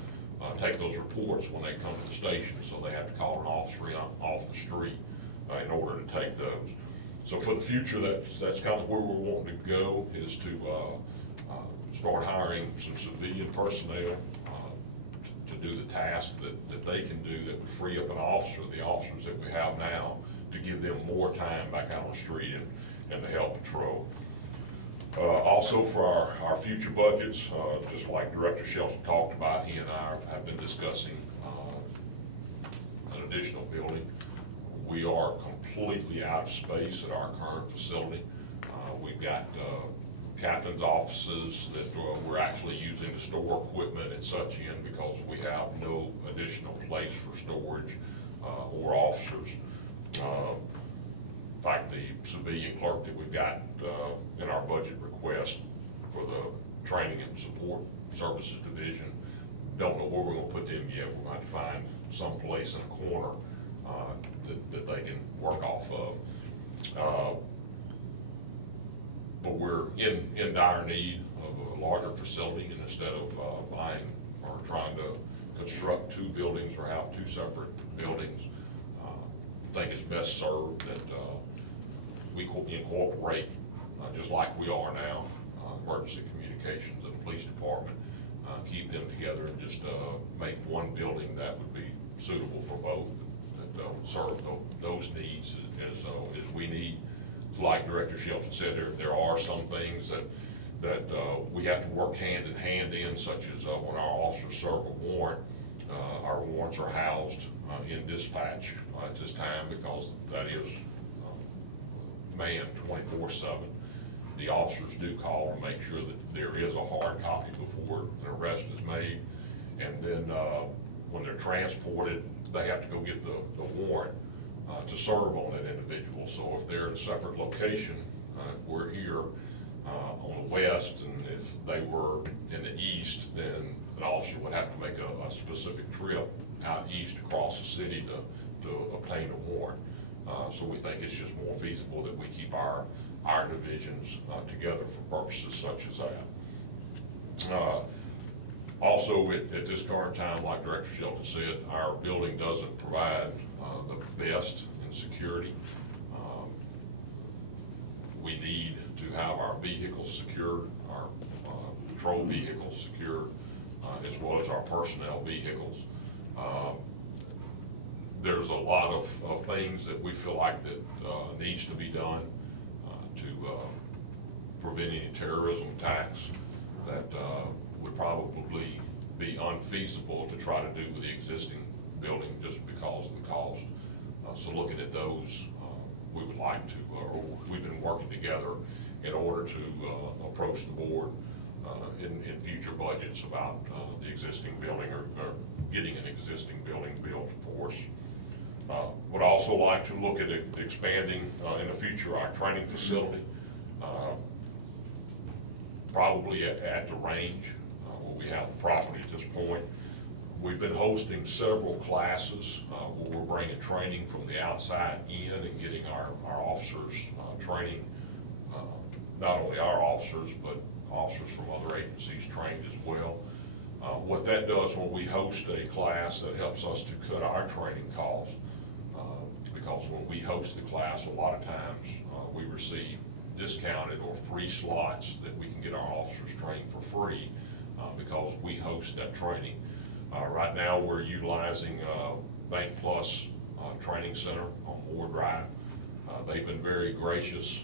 take those reports when they come to the station, so they have to call an officer in off the street in order to take those. So for the future, that's kind of where we're wanting to go, is to start hiring some civilian personnel to do the task that they can do that would free up an officer, the officers that we have now, to give them more time back out on the street and to help patrol. Also for our future budgets, just like Director Shelton talked about, he and I have been discussing an additional building. We are completely out of space at our current facility. We've got captain's offices that we're actually using to store equipment and such in, because we have no additional place for storage or officers. In fact, the civilian clerk that we've got in our budget request for Training and Support Services Division. Don't know where we're gonna put them yet. We're going to find some place in a corner that they can work off of. But we're in dire need of a larger facility, and instead of buying or trying to construct two buildings or have two separate buildings, I think it's best served that we incorporate, just like we are now, emergency communications and the police department, keep them together and just make one building that would be suitable for both, that would serve those needs as we need. Like Director Shelton said, there are some things that we have to work hand in hand in, such as when our officers serve a warrant, our warrants are housed in dispatch at this time, because that is manned 24/7. The officers do call to make sure that there is a hard copy before an arrest is made. And then when they're transported, they have to go get the warrant to serve on that individual. So if they're at a separate location, if we're here on the west, and if they were in the east, then an officer would have to make a specific trip out east across the city to obtain a warrant. So we think it's just more feasible that we keep our divisions together for purposes such as that. Also, at this current time, like Director Shelton said, our building doesn't provide the best in security. We need to have our vehicles secured, our patrol vehicles secured, as well as our personnel vehicles. There's a lot of things that we feel like that needs to be done to prevent any terrorism attacks that would probably be unfeasible to try to do with the existing building just because of the cost. So looking at those, we would like to, or we've been working together in order to approach the board in future budgets about the existing building or getting an existing building built for us. Would also like to look at expanding in the future our training facility, probably at the range where we have the property at this point. We've been hosting several classes where we're bringing training from the outside in and getting our officers training, not only our officers, but officers from other agencies trained as well. What that does when we host a class, that helps us to cut our training costs, because when we host the class, a lot of times we receive discounted or free slots that we can get our officers trained for free because we host that training. Right now, we're utilizing Bank Plus Training Center on Moore Drive. They've been very gracious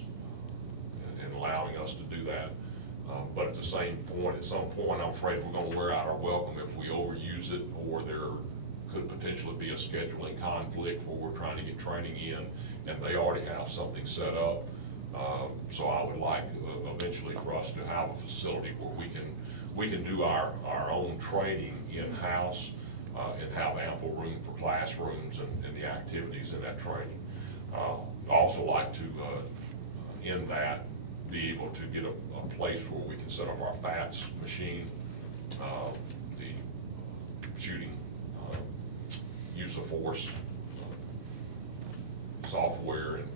in allowing us to do that. But at the same point, at some point, I'm afraid we're going to wear out our welcome if we overuse it, or there could potentially be a scheduling conflict where we're trying to get training in and they already have something set up. So I would like eventually for us to have a facility where we can do our own training in-house and have ample room for classrooms and the activities in that training. Also like to, in that, be able to get a place where we can set up our FATS machine, the shooting use of force software and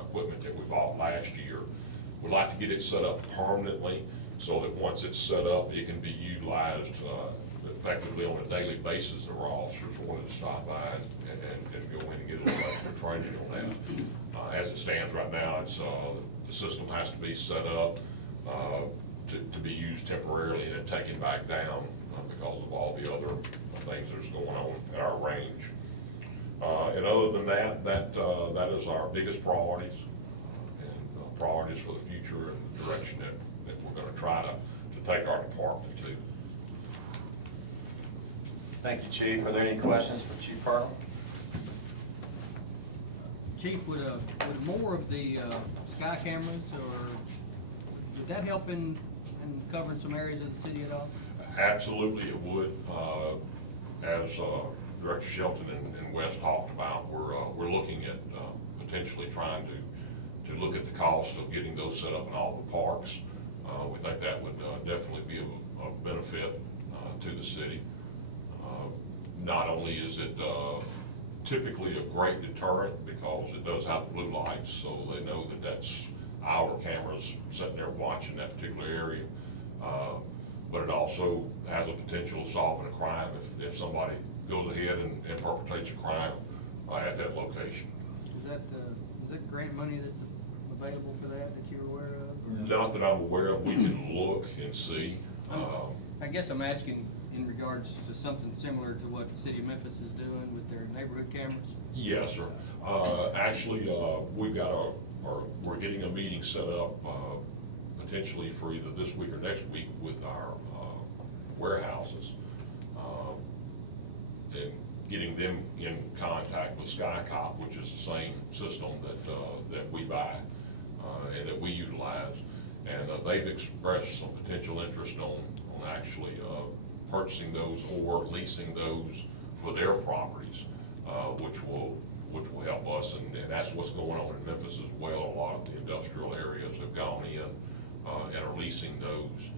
equipment that we bought last year. We'd like to get it set up permanently so that once it's set up, it can be utilized effectively on a daily basis. Our officers wanted to stop by and go in and get a little extra training on that. As it stands right now, it's the system has to be set up to be used temporarily and then taken back down because of all the other things that's going on at our range. And other than that, that is our biggest priorities and priorities for the future and the direction that we're going to try to take our department to. Thank you, Chief. Are there any questions for Chief Pearl? Chief, would more of the sky cameras, or would that help in covering some areas of the city at all? Absolutely, it would. As Director Shelton and Wes talked about, we're looking at potentially trying to look at the cost of getting those set up in all the parks. We think that would definitely be a benefit to the city. Not only is it typically a great deterrent because it does have blue lights, so they know that that's our cameras sitting there watching that particular area. But it also has a potential of solving a crime if somebody goes ahead and perpetrates a crime at that location. Is that grant money that's available for that you're aware of? Not that I'm aware of. We can look and see. I guess I'm asking in regards to something similar to what the city of Memphis is doing with their neighborhood cameras. Yes, sir. Actually, we've got we're getting a meeting set up, potentially for either this week or next week with our warehouses. And getting them in contact with SkyCop, which is the same system that we buy and that we utilize. And they've expressed some potential interest on actually purchasing those or leasing those for their properties, which will help us, and that's what's going on in Memphis as well. A lot of the industrial areas have gone in and are leasing those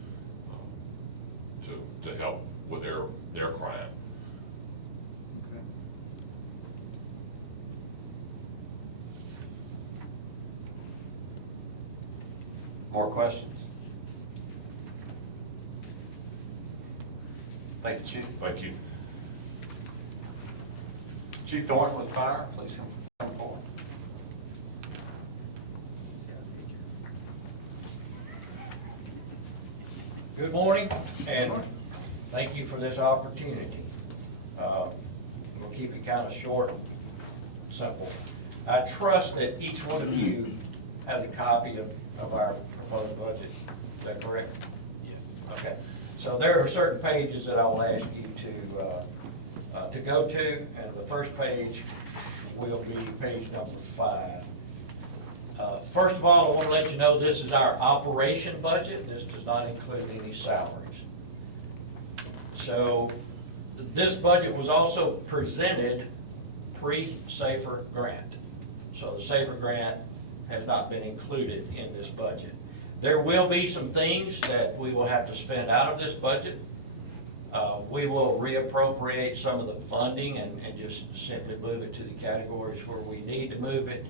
to help with their crime. Okay. More questions? Thank you, Chief. Thank you. Chief Thornton with Fire, please come forward. Good morning, and thank you for this opportunity. We'll keep it kind of short and simple. I trust that each one of you has a copy of our proposed budget. Is that correct? Yes. Okay. So there are certain pages that I will ask you to go to, and the first page will be page number 5. First of all, I want to let you know this is our operation budget. This does not include any salaries. So this budget was also presented pre-SAFER grant. So the SAFER grant has not been included in this budget. There will be some things that we will have to spend out of this budget. We will reappropriate some of the funding and just simply move it to the categories where we need to move it.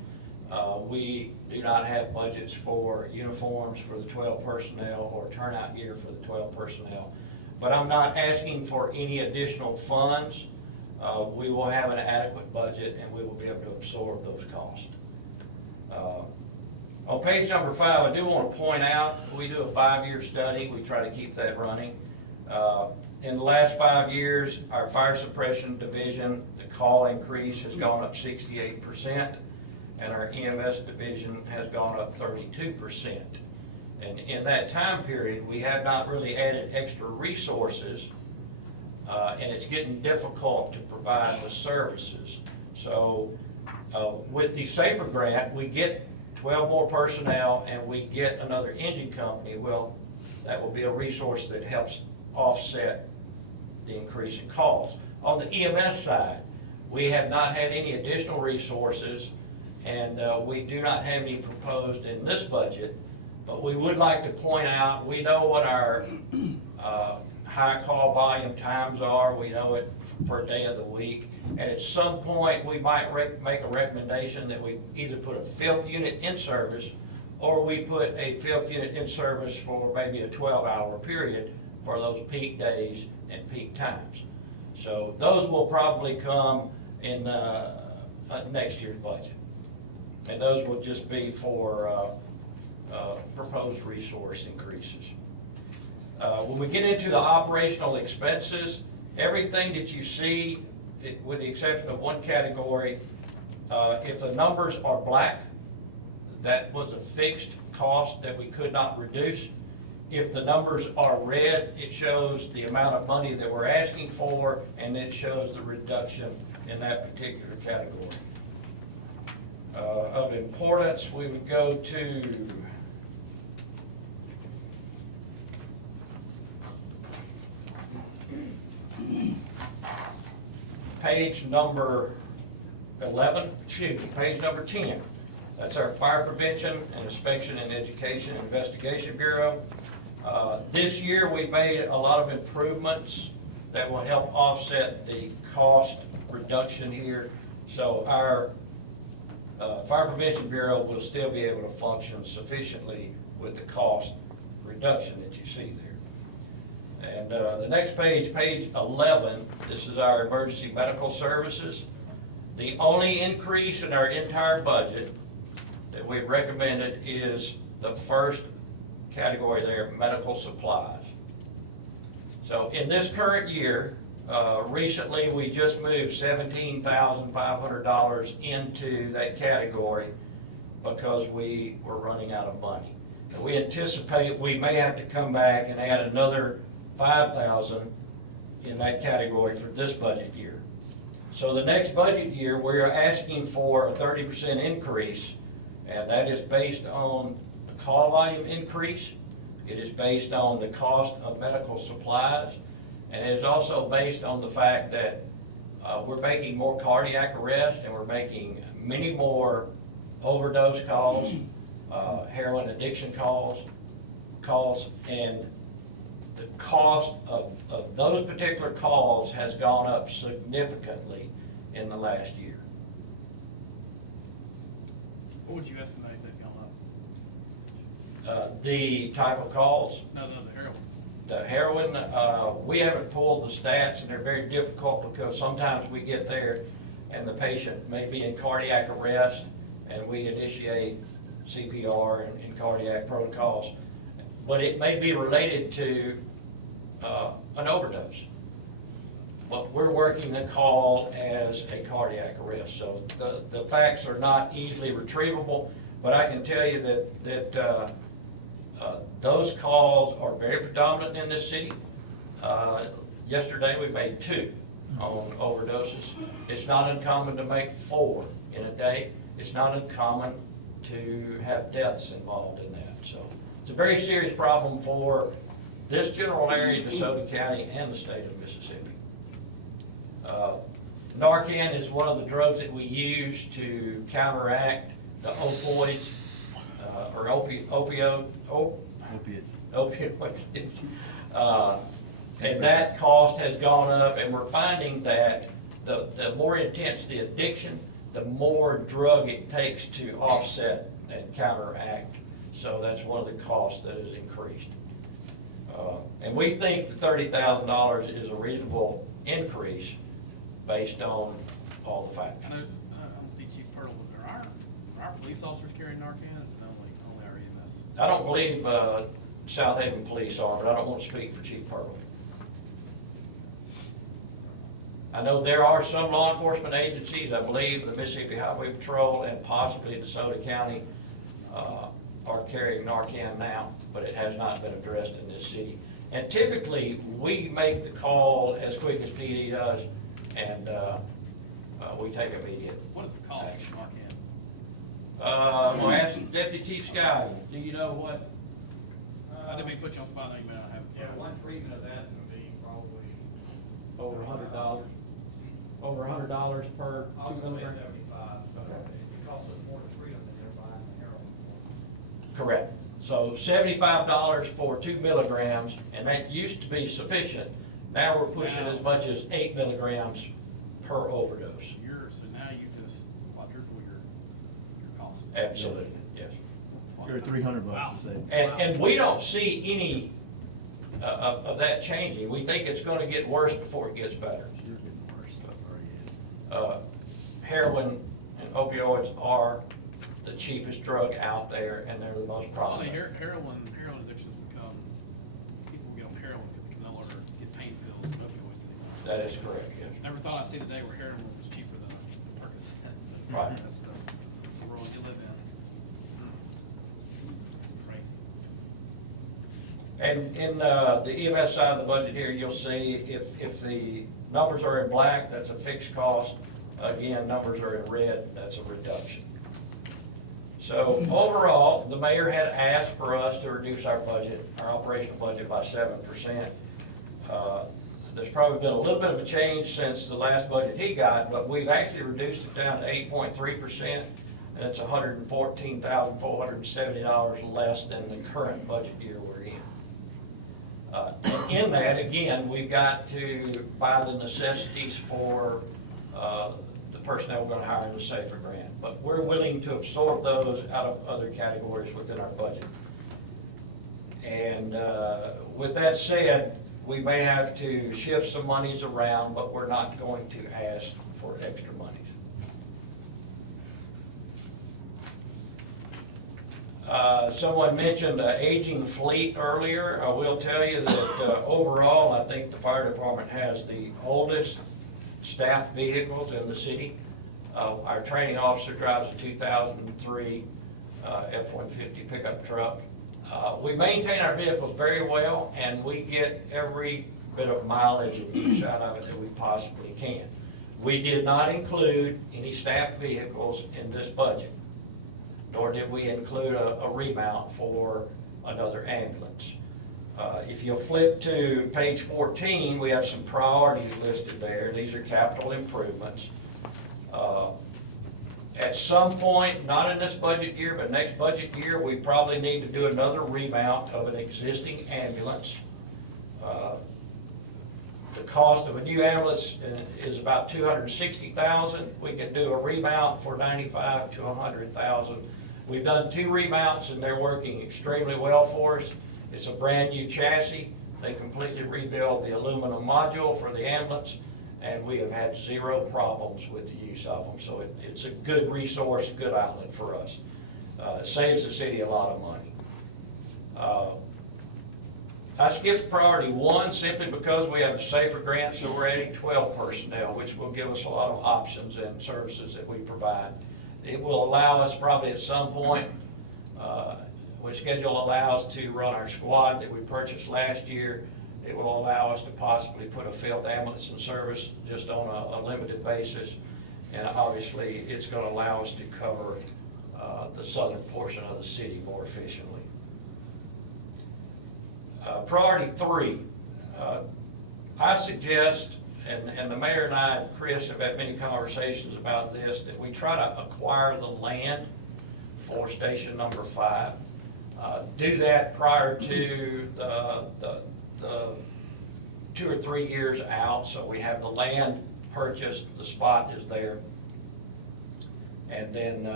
We do not have budgets for uniforms for the 12 personnel or turnout gear for the 12 personnel. But I'm not asking for any additional funds. We will have an adequate budget and we will be able to absorb those costs. On page number 5, I do want to point out, we do a 5-year study. We try to keep that running. In the last 5 years, our fire suppression division, the call increase has gone up 68%, and our EMS division has gone up 32%. And in that time period, we have not really added extra resources, and it's getting difficult to provide the services. So with the SAFER grant, we get 12 more personnel and we get another engine company. Well, that will be a resource that helps offset the increase in calls. On the EMS side, we have not had any additional resources, and we do not have any proposed in this budget, but we would like to point out, we know what our high call volume times are. We know it per day of the week. And at some point, we might make a recommendation that we either put a 5th unit in service or we put a 5th unit in service for maybe a 12-hour period for those peak days and peak times. So those will probably come in next year's budget. And those will just be for proposed resource increases. When we get into the operational expenses, everything that you see, with the exception of one category, if the numbers are black, that was a fixed cost that we could not reduce. If the numbers are red, it shows the amount of money that we're asking for, and it shows the reduction in that particular category. Of importance, we would go to page number 11, page number 10. That's our Fire Prevention and Inspection and Education Investigation Bureau. This year, we made a lot of improvements that will help offset the cost reduction here. So our Fire Prevention Bureau will still be able to function sufficiently with the cost reduction that you see there. And the next page, page 11, this is our emergency medical services. The only increase in our entire budget that we've recommended is the first category there, medical supplies. So in this current year, recently we just moved $17,500 into that category because we were running out of money. And we anticipate we may have to come back and add another $5,000 in that category for this budget year. So the next budget year, we're asking for a 30% increase, and that is based on the call volume increase. It is based on the cost of medical supplies, and it is also based on the fact that we're making more cardiac arrest, and we're making many more overdose calls, heroin addiction calls, and the cost of those particular calls has gone up significantly in the last year. What would you estimate they've gone up? The type of calls, No, the heroin. the heroin, we haven't pulled the stats, and they're very difficult because sometimes we get there and the patient may be in cardiac arrest, and we initiate CPR and cardiac protocols, but it may be related to an overdose. But we're working the call as a cardiac arrest, so the facts are not easily retrievable, but I can tell you that those calls are very predominant in this city. Yesterday, we made 2 on overdoses. It's not uncommon to make 4 in a day. It's not uncommon to have deaths involved in that. So it's a very serious problem for this general area, DeSoto County, and the state of Mississippi. Narcan is one of the drugs that we use to counteract the opioids, or opioids. And that cost has gone up, and we're finding that the more intense the addiction, the more drug it takes to offset and counteract. So that's one of the costs that has increased. And we think the $30,000 is a reasonable increase based on all the facts. I know, I don't see Chief Pearl, but are our police officers carrying Narcans? No, only our EMS. I don't believe Southaven police are, but I don't want to speak for Chief Pearl. I know there are some law enforcement agencies, I believe the Mississippi Highway Patrol and possibly DeSoto County are carrying Narcan now, but it has not been addressed in this city. And typically, we make the call as quick as PD does, and we take immediate. What is the cost of action. Narcan? I'm gonna ask Deputy Chief Scott, do you know what? I didn't mean to put you on the spot, I know you may not have it. Yeah, one treatment of that would be probably. Over $100. Over $100 per I would 2 say milligrams? 75, but it costs us more to treat them than they're buying the heroin for. Correct. So $75 for 2 milligrams, and that used to be sufficient. Now we're pushing as much as 8 milligrams per overdose. So now you just quadruple your cost. Absolutely, yes. You're at $300 to say. And we don't see any of that changing. We think it's gonna get worse before it gets better. You're getting worse stuff already is. Heroin and opioids are the cheapest drug out there, and they're the most It's funny, prominent. heroin addictions become, people get on heroin because they can no longer get pain pills and opioids anymore. That is correct, yes. Never thought I'd see the day where heroin was cheaper than Percocet. Right. That's the world you live in. Crazy. And in the EMS side of the budget here, you'll see if the numbers are in black, that's a fixed cost. Again, numbers are in red, that's a reduction. So overall, the mayor had asked for us to reduce our budget, our operational budget by 7%. There's probably been a little bit of a change since the last budget he got, but we've actually reduced it down to 8.3%. and it's $114,470 less than the current budget year we're in. And in that, again, we've got to buy the necessities for the personnel we're gonna hire in the SAFER grant, but we're willing to absorb those out of other categories within our budget. And with that said, we may have to shift some monies around, but we're not going to ask for extra monies. Someone mentioned an aging fleet earlier. I will tell you that overall, I think the fire department has the oldest staff vehicles in the city. Our training officer drives a 2003 F-150 pickup truck. We maintain our vehicles very well, and we get every bit of mileage and use out of it that we possibly can. We did not include any staff vehicles in this budget, nor did we include a remount for another ambulance. If you'll flip to page 14, we have some priorities listed there. These are capital improvements. At some point, not in this budget year, but next budget year, we probably need to do another remount of an existing ambulance. The cost of a new ambulance is about $260,000. We can do a remount for $95,000 to $100,000. We've done 2 remounts and they're working extremely well for us. It's a brand new chassis. They completely rebuilt the aluminum module for the ambulance, and we have had 0 problems with the use of them. So it's a good resource, good outlet for us. It saves the city a lot of money. I skipped priority 1 simply because we have a SAFER grant, so we're adding 12 personnel, which will give us a lot of options and services that we provide. It will allow us probably at some point, which schedule allows to run our squad that we purchased last year. It will allow us to possibly put a field ambulance in service just on a limited basis. And obviously, it's going to allow us to cover the southern portion of the city more efficiently. Priority 3, I suggest, and the mayor and I and Chris have had many conversations about this, that we try to acquire the land for station number 5. Do that prior to the 2 or 3 years out, so we have the land purchased, the spot is there. And then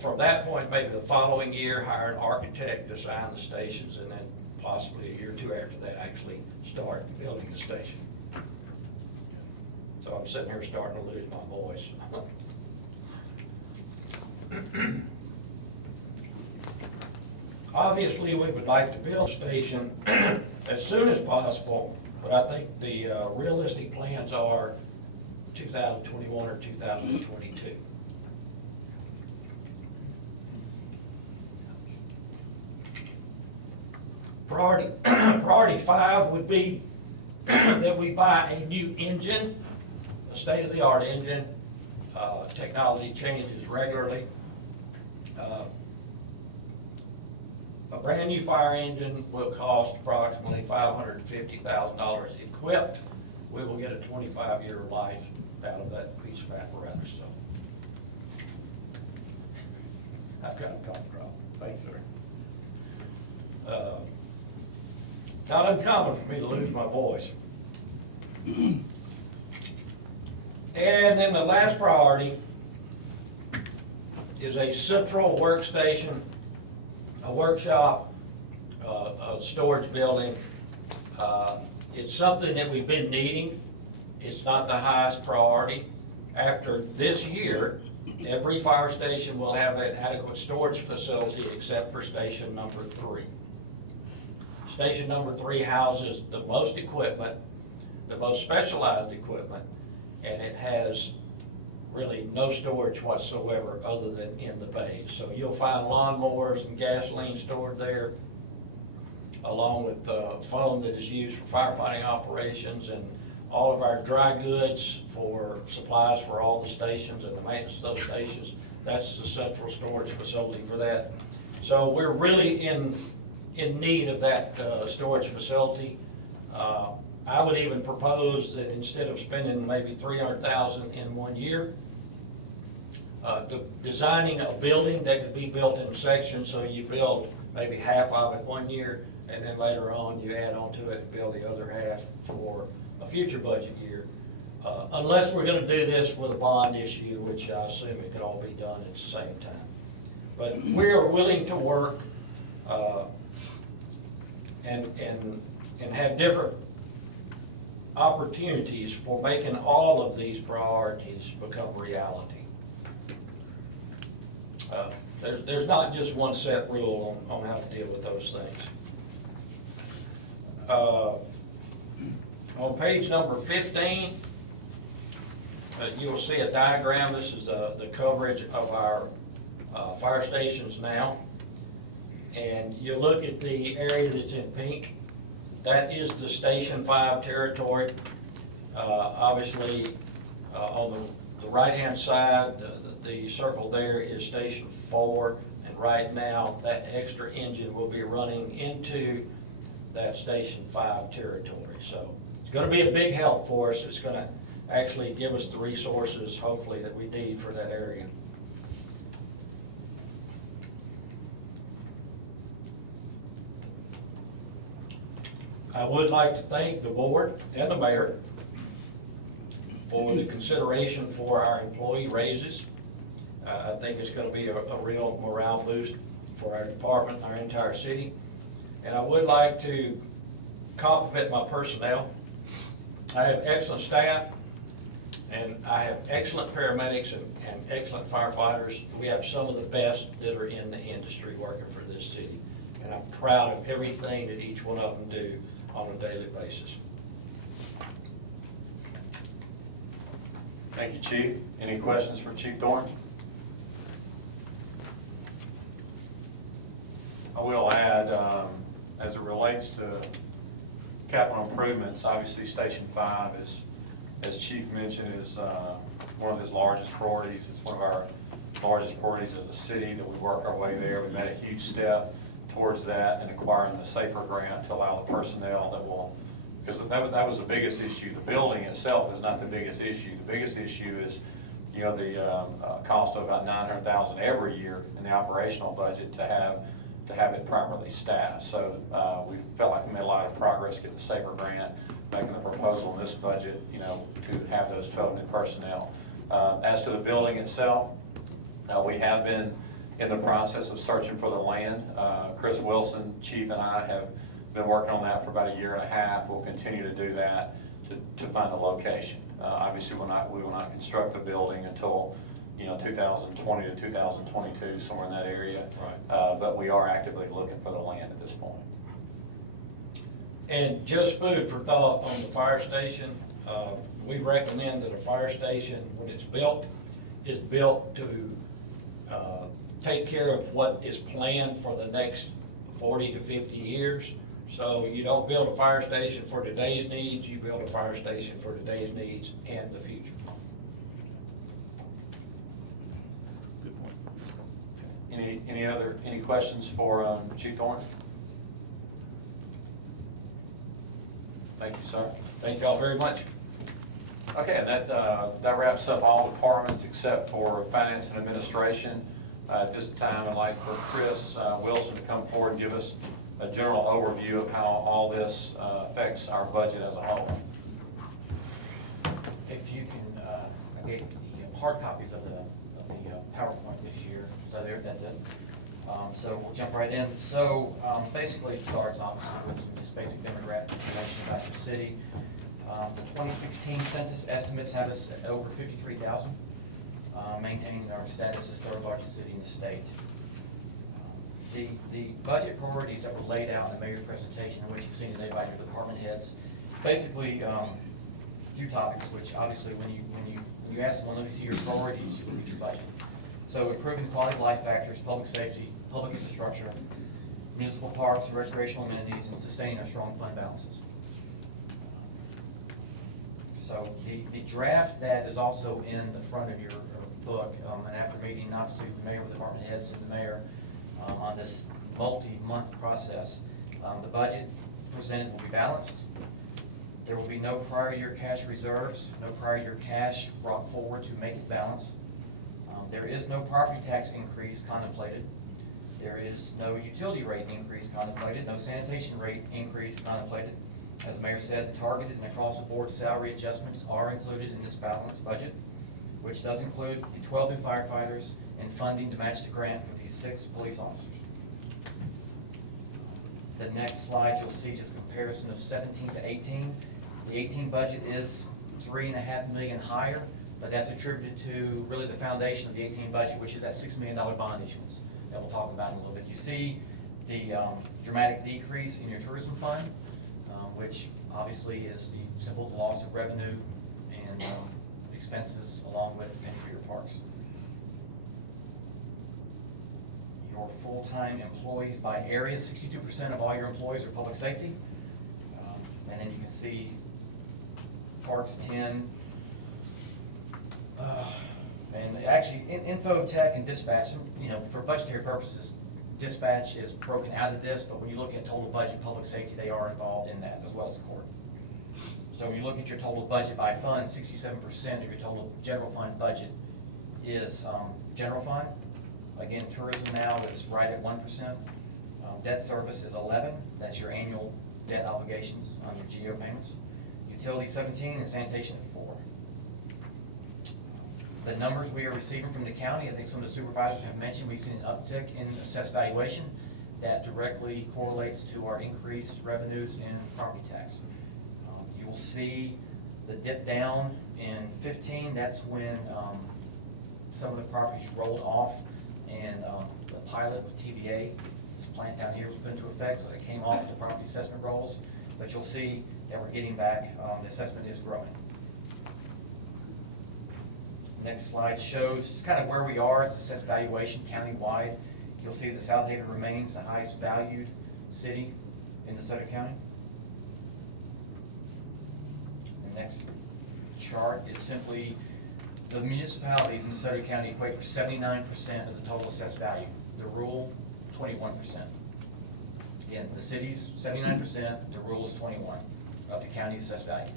from that point, maybe the following year, hire an architect, design the stations, and then possibly a year or 2 after that, actually start building the station. So I'm sitting here starting to lose my voice. Obviously, we would like to build a station as soon as possible, but I think the realistic plans are 2021 or 2022. Priority 5 would be that we buy a new engine, a state-of-the-art engine. Technology changes regularly. A brand new fire engine will cost approximately $550,000 equipped. We will get a 25-year life out of that piece of apparatus. So I've got a cough drop. Thanks, sir. Not uncommon for me to lose my voice. And then the last priority is a central workstation, a workshop, a storage building. It's something that we've been needing. It's not the highest priority. After this year, every fire station will have an adequate storage facility except for station number 3. Station number 3 houses the most equipment, the most specialized equipment, and it has really no storage whatsoever other than in the bays. So you'll find lawnmowers and gasoline stored there, along with foam that is used for firefighting operations, and all of our dry goods for supplies for all the stations and the maintenance of those stations. That's the central storage facility for that. So we're really in need of that storage facility. I would even propose that instead of spending maybe $300,000 in 1 year, designing a building that could be built in sections, so you build maybe half of it one year, and then later on, you add on to it and build the other half for a future budget year. Unless we're gonna do this with a bond issue, which I assume it could all be done at the same time. But we are willing to work, and have different opportunities for making all of these priorities become reality. There's not just one set rule on how to deal with those things. On page number 15, you'll see a diagram. This is the coverage of our fire stations now. And you look at the area that's in pink, that is the Station 5 territory. Obviously, on the right-hand side, the circle there is Station 4, and right now, that extra engine will be running into that Station 5 territory. So it's gonna be a big help for us. It's gonna actually give us the resources, hopefully, that we need for that area. I would like to thank the board and the mayor for the consideration for our employee raises. I think it's going to be a real morale boost for our department, our entire city. And I would like to compliment my personnel. I have excellent staff, and I have excellent paramedics and excellent firefighters. We have some of the best that are in the industry working for this city. And I'm proud of everything that each one of them do on a daily basis. Thank you, Chief. Any questions for Chief Dorn? I will add, as it relates to capital improvements, obviously Station 5 is, as Chief mentioned, is one of his largest priorities. It's one of our largest priorities as a city that we work our way there. We made a huge step towards that and acquiring the SAFER grant to allow the personnel that will, because that was the biggest issue. The building itself is not the biggest issue. The biggest issue is, you know, the cost of about $900,000 every year in the operational budget to have it properly staffed. So we felt like we made a lot of progress getting the SAFER grant, making the proposal in this budget, you know, to have those 12 new personnel. As to the building itself, we have been in the process of searching for the land. Chris Wilson, Chief, and I have been working on that for about a year and a half. We'll continue to do that to find a location. Obviously, we will not construct the building until, you know, 2020 to 2022, somewhere in that area. Right. But we are actively looking for the land at this point. And just food for thought on the fire station. We recommend that a fire station, when it's built, is built to take care of what is planned for the next 40 to 50 years. So you don't build a fire station for today's needs, you build a fire station for today's needs and the future. Good point. Any questions for Chief Thorne? Thank you, sir. Thank y'all very much. Okay, and that wraps up all departments except for finance and administration. At this time, I'd like for Chris Wilson to come forward and give us a general overview of how all this affects our budget as a whole. If you can, I gave the hard copies of the PowerPoint this year, so that's it. So we'll jump right in. So basically it starts obviously with some just basic demographic information about the city. The 2016 census estimates have us at over 53,000, maintaining our status as third largest city in the state. The budget priorities that were laid out in the mayor's presentation, and what you've seen today by your department heads, basically few topics, which obviously when you ask someone, let me see your priorities, you look at your budget. So improving quality of life factors, public safety, public infrastructure, municipal parks, recreational amenities, and sustaining our strong fund balances. So the draft that is also in the front of your book, and after meeting not to the mayor with department heads and the mayor on this multi-month process, the budget presented will be balanced. There will be no prior year cash reserves, no prior year cash brought forward to make it balanced. There is no property tax increase contemplated. There is no utility rate increase contemplated, no sanitation rate increase contemplated. As the mayor said, the targeted and across-the-board salary adjustments are included in this balanced budget, which does include the 12 new firefighters and funding to match the grant for the 6 police officers. The next slide, you'll see just comparison of 17 to 18. The 18 budget is $3.5 million higher, but that's attributed to really the foundation of the 18 budget, which is that $6 million bond issuance that we'll talk about in a little bit. You see the dramatic decrease in your tourism fund, which obviously is the simple loss of revenue and expenses along with paying for your parks. Your full-time employees by area, 62% of all your employees are public safety. And then you can see parks 10, and actually info tech and dispatch, you know, for budgetary purposes, dispatch is broken out of this, but when you look at total budget, public safety, they are involved in that as well as court. So when you look at your total budget by fund, 67% of your total general fund budget is general fund. Again, tourism now is right at 1%. Debt service is 11. That's your annual debt obligations on your GO payments. Utility 17 and sanitation 4. The numbers we are receiving from the county, I think some of the supervisors have mentioned, we've seen an uptick in assessed valuation that directly correlates to our increased revenues in property tax. You will see the dip down in 15. That's when some of the properties rolled off, and the pilot with TVA, this plant down here was put into effect, so it came off the property assessment rolls. But you'll see that we're getting back, the assessment is growing. Next slide shows just kind of where we are as assessed valuation countywide. You'll see that Southaven remains the highest valued city in DeSoto County. The next chart is simply the municipalities in DeSoto County equate for 79% of the total assessed value. The rural, 21%. Again, the cities, 79%, the rural is 21% of the county assessed value.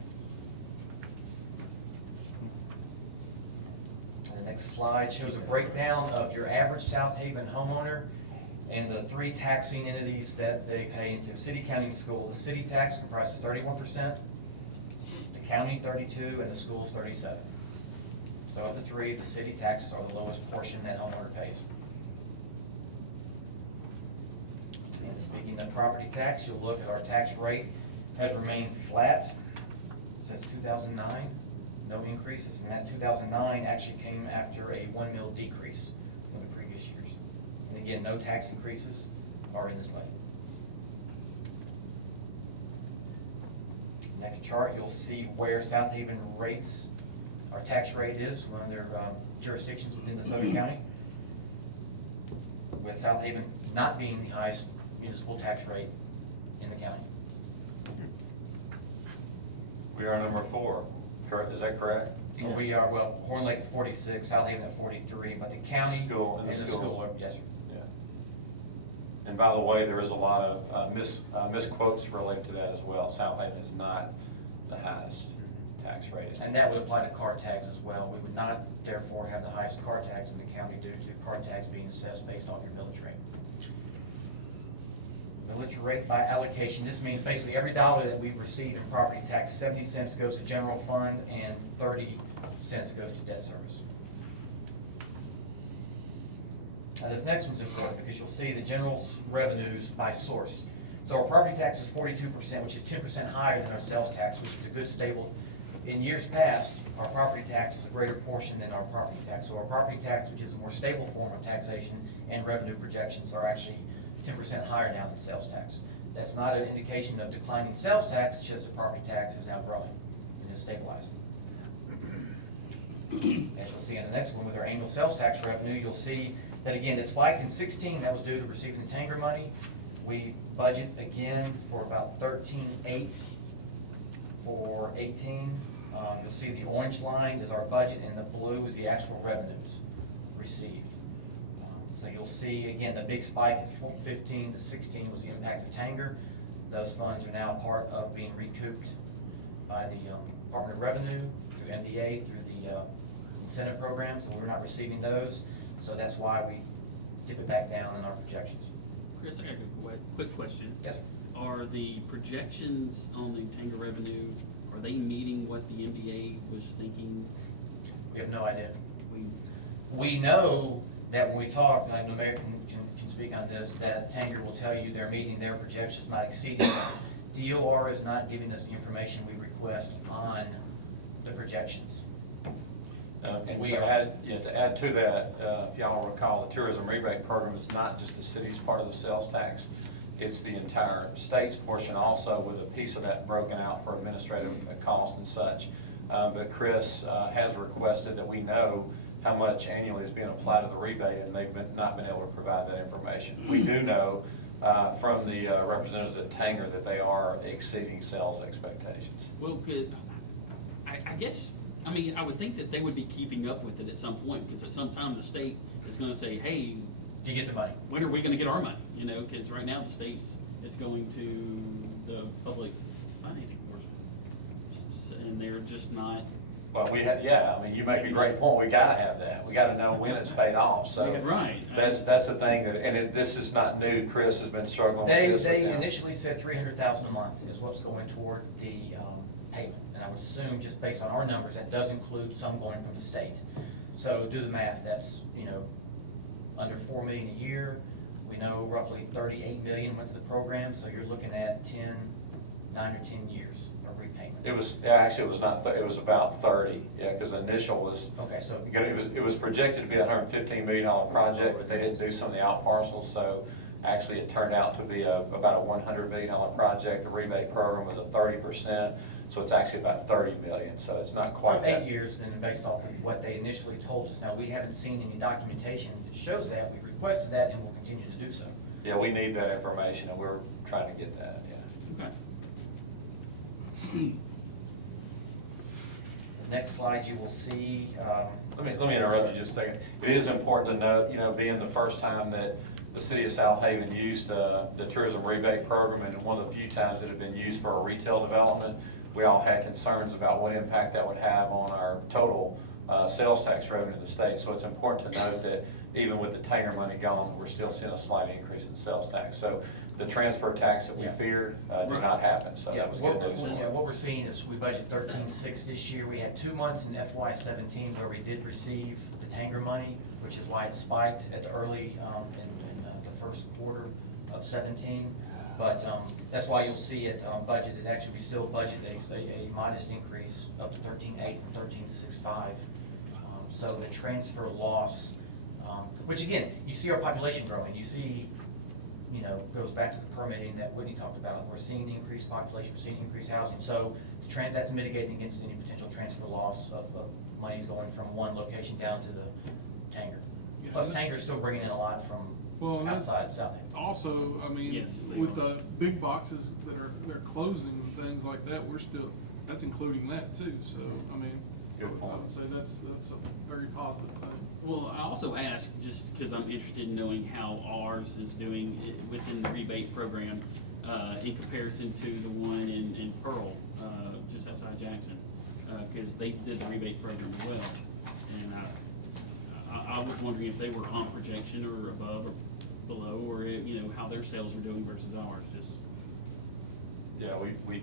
The next slide shows a breakdown of your average Southaven homeowner and the 3 taxing entities that they pay into: city, county, and school. The city tax comprises 31%, the county 32%, and the schools 37%. So of the 3, the city taxes are the lowest portion that homeowner pays. And speaking of property tax, you'll look at our tax rate has remained flat since 2009. No increases, and that 2009 actually came after a 1 mil decrease in the previous years. And again, no tax increases are in this budget. Next chart, you'll see where Southaven rates, our tax rate is, one of their jurisdictions within DeSoto County, with Southaven not being the highest municipal tax rate in the county. We are number 4. Correct, is that correct? We are, well, Horn Lake at 46, Southaven at 43, but the county School, and the school. school are, yes, sir. Yeah. And by the way, there is a lot of misquotes related to that as well. Southaven is not the highest tax rate. And that would apply to car tax as well. We would not therefore have the highest car tax in the county due to car tax being assessed based off your millage rate. Millage rate by allocation. This means basically every dollar that we receive in property tax, 70 cents goes to general fund and 30 cents goes to debt service. Now this next one's important because you'll see the general revenues by source. So our property tax is 42%, which is 10% higher than our sales tax, which is a good stable. In years past, our property tax is a greater portion than our property tax. So our property tax, which is a more stable form of taxation, and revenue projections are actually 10% higher now than sales tax. That's not an indication of declining sales tax, it's just the property tax is now growing and is stabilizing. As you'll see in the next one with our annual sales tax revenue, you'll see that again, it spiked in 16, that was due to receiving the Tanger money. We budget again for about 13.8 for 18. You'll see the orange line is our budget and the blue is the actual revenues received. So you'll see, again, the big spike in 15 to 16 was the impact of Tanger. Those funds are now part of being recouped by the Department of Revenue, through MDA, through the incentive programs, and we're not receiving those. So that's why we dip it back down in our projections. Chris, I got a quick question. Yes, sir. Are the projections on the Tanger revenue, are they meeting what the MDA was thinking? We have no idea. We, We know that when we talk, and the mayor can speak on this, that Tanger will tell you they're meeting their projections, not exceeding. DOR is not giving us the information we request on the projections. And We to are- add, to add to that, if y'all recall, the tourism rebate program is not just the city's part of the sales tax, it's the entire state's portion also, with a piece of that broken out for administrative cost and such. But Chris has requested that we know how much annually is being applied to the rebate, and they've not been able to provide that information. We do know from the representatives at Tanger that they are exceeding sales expectations. well, good. I guess, I mean, I would think that they would be keeping up with it at some point, because at some time the state is gonna say, hey, Do you get the money? when are we gonna get our money? You know, because right now the state's, it's going to the public financing portion. And they're just not, Well, yeah, I mean, you make a great point, we gotta have that, we gotta know when it's paid off, so. right. That's the thing, that, and this is not new, Chris has been struggling with this. They with them. initially said 300,000 a month is what's going toward the payment. And I would assume, just based on our numbers, that does include some going from the state. So do the math, that's, under 4 million a year. We know roughly 38 million went to the program, so you're looking at 9 or 10 years of repayment. Actually, it was not, it was about 30, yeah, because the initial was, Okay, so it was projected to be a $115 million project, but they didn't do some of the out parcels, so actually it turned out to be about a $100 million project. The rebate program was at 30%, so it's actually about 30 million, so it's not quite from that. 8 years, and based off of what they initially told us. Now, we haven't seen any documentation that shows that. We've requested that, and we'll continue to do so. Yeah, we need that information, and we're trying to get that, yeah. Okay. The next slide, you will see, Let me interrupt you just a second. It is important to note, being the first time that the city of Southaven used the tourism rebate program, and one of the few times it had been used for a retail development, we all had concerns about what impact that would have on our total sales tax revenue in the state. So it's important to note that even with the Tanger money gone, we're still seeing a slight increase in sales tax. So the transfer tax that we Yeah. feared did not happen, so that was good news. What we're seeing is we budget 13.6 this year. We had 2 months in FY17 where we did receive the Tanger money, which is why it spiked at the early, in the first quarter of 17. But that's why you'll see it budgeted. Actually, we still budget a modest increase up to 13.8 from 13.65. So the transfer loss, which again, you see our population growing. You see, goes back to the permitting that Whitney talked about. We're seeing increased population, we're seeing increased housing. So that's mitigating against any potential transfer loss of monies going from one location down to the Tanger. Yeah, Plus, that- Tanger's still bringing in a lot from Well, and that's outside Southaven. also, I mean, Yes, they with are. the big boxes that they're closing and things like that, that's including that too, so, I mean, Good I point. would say that's a very positive thing. Well, I also asked, just because I'm interested in knowing how ours is doing within the rebate program in comparison to the one in Pearl, just outside Jackson, because they did the rebate program as well. And I was wondering if they were on projection or above or below, or, how their sales were doing versus ours, just. Yeah, we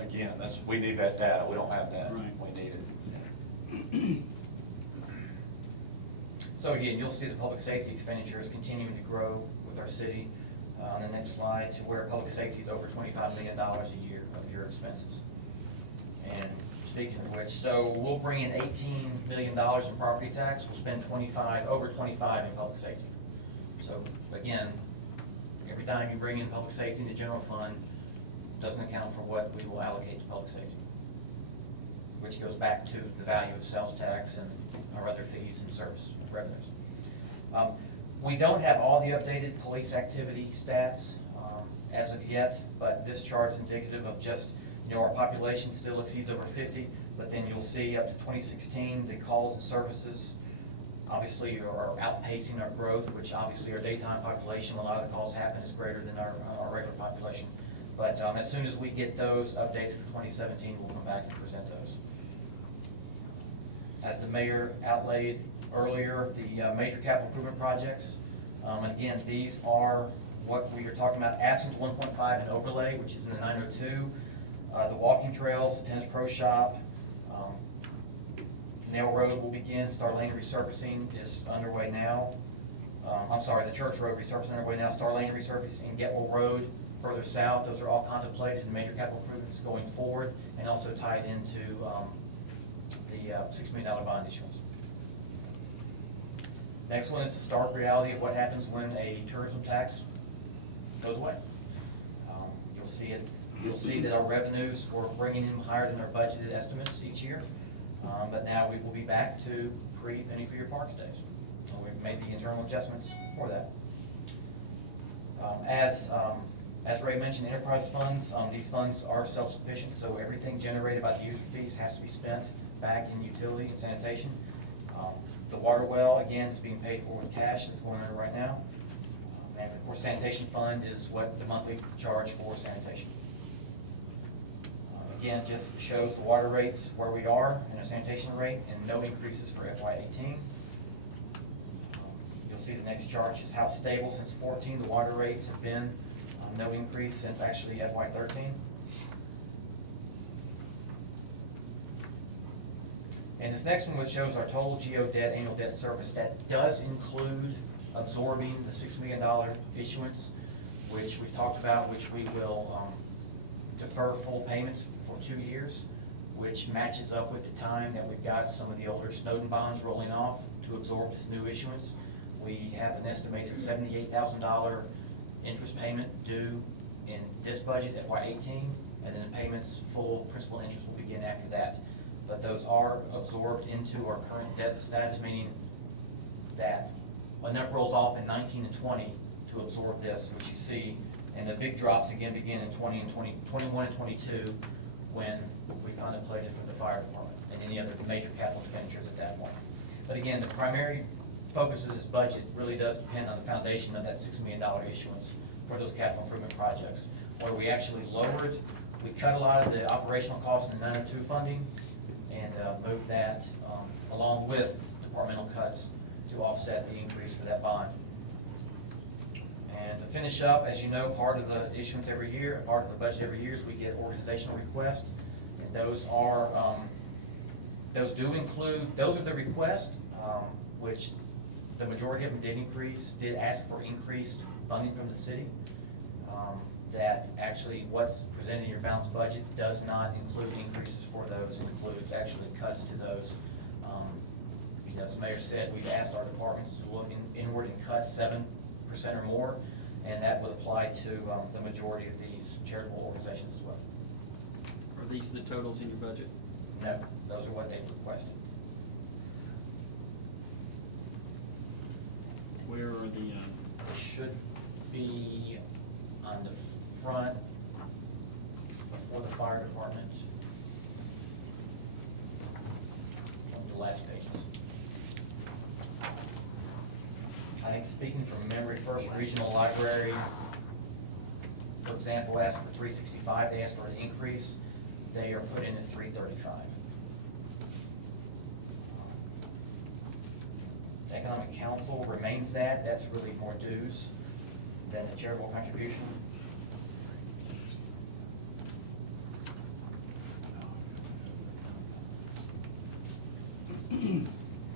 again, we need that data, we don't have that, Right. we need it. So again, you'll see the public safety expenditures continuing to grow with our city. On the next slide, to where public safety is over $25 million a year of your expenses. And speaking of which, so we'll bring in $18 million in property tax, we'll spend over 25 in public safety. So again, every time you bring in public safety in the general fund, doesn't account for what we will allocate to public safety, which goes back to the value of sales tax and our other fees and service revenues. We don't have all the updated police activity stats as of yet, but this chart's indicative of just, our population still exceeds over 50, but then you'll see up to 2016, the calls and services obviously are outpacing our growth, which obviously our daytime population, a lot of the calls happen, is greater than our regular population. But as soon as we get those updated for 2017, we'll come back and present those. As the mayor outlaid earlier, the major capital improvement projects. And again, these are what we are talking about, absent 1.5 and overlay, which is in the 902. The walking trails, the tennis pro shop, Canal Road will begin. Star Lane resurfacing is underway now. I'm sorry, the Church Road resurfacing underway now. Star Lane resurfacing, Getwell Road further south. Those are all contemplated in major capital improvements going forward, and also tied into the $6 million bond issuance. Next one is the stark reality of what happens when a tourism tax goes away. You'll see it. You'll see that our revenues were bringing in higher than our budgeted estimates each year, but now we will be back to pre-Penny for Your Parks days. And we've made the internal adjustments for that. As Ray mentioned, enterprise funds, these funds are self-sufficient, so everything generated by the user fees has to be spent back in utility and sanitation. The water well, again, is being paid for with cash that's going on right now. And of course, sanitation fund is what the monthly charge for sanitation. Again, just shows the water rates where we are in a sanitation rate and no increases for FY18. You'll see the next chart is how stable since 14 the water rates have been. No increase since actually FY13. And this next one, which shows our total GO debt, annual debt service, that does include absorbing the $6 million issuance, which we've talked about, which we will defer full payments for 2 years, which matches up with the time that we've got some of the older Snowden bonds rolling off to absorb this new issuance. We have an estimated $78,000 interest payment due in this budget, FY18, and then the payments, full principal and interest will begin after that. But those are absorbed into our current debt status, meaning that enough rolls off in 19 and 20 to absorb this, which you see, and the big drops again begin in 21 and 22, when we contemplated for the fire department and any other major capital expenditures at that point. But again, the primary focus of this budget really does depend on the foundation of that $6 million issuance for those capital improvement projects, where we actually lowered, we cut a lot of the operational costs in the 902 funding and moved that along with departmental cuts to offset the increase for that bond. And to finish up, as you know, part of the issuance every year, part of the budget every year is we get organizational requests, and those are, those do include, those are the requests, which the majority of them did ask for increased funding from the city. That actually what's presented in your balanced budget does not include increases for those, it includes actually cuts to those. You know, as the mayor said, we've asked our departments to look inward and cut 7% or more, and that would apply to the majority of these charitable organizations as well. Are these the totals in your budget? No, those are what they've requested. Where are the, It should be on the front before the fire department, on the last pages. I think, speaking from memory, First Regional Library, for example, asked for 365, they asked for an increase, they are put in at 335. Economic Council remains that's really more dues than a charitable contribution.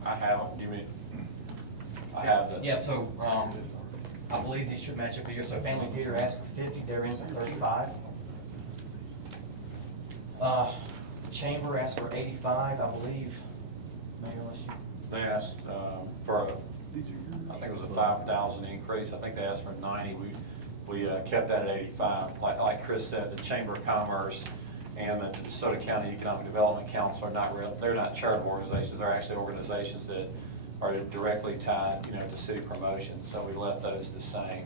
I have the. Yeah, so, I believe these should match up here. So Family Theater asked for 50, they're in for 35. Chamber asked for 85, I believe. Mayor, unless you. They asked for, I think it was a 5,000 increase. I think they asked for 90. We kept that at 85. Like Chris said, the Chamber of Commerce and the DeSoto County Economic Development Council are not real. They're not charitable organizations. They're actually organizations that are directly tied, to city promotion. So we left those the same.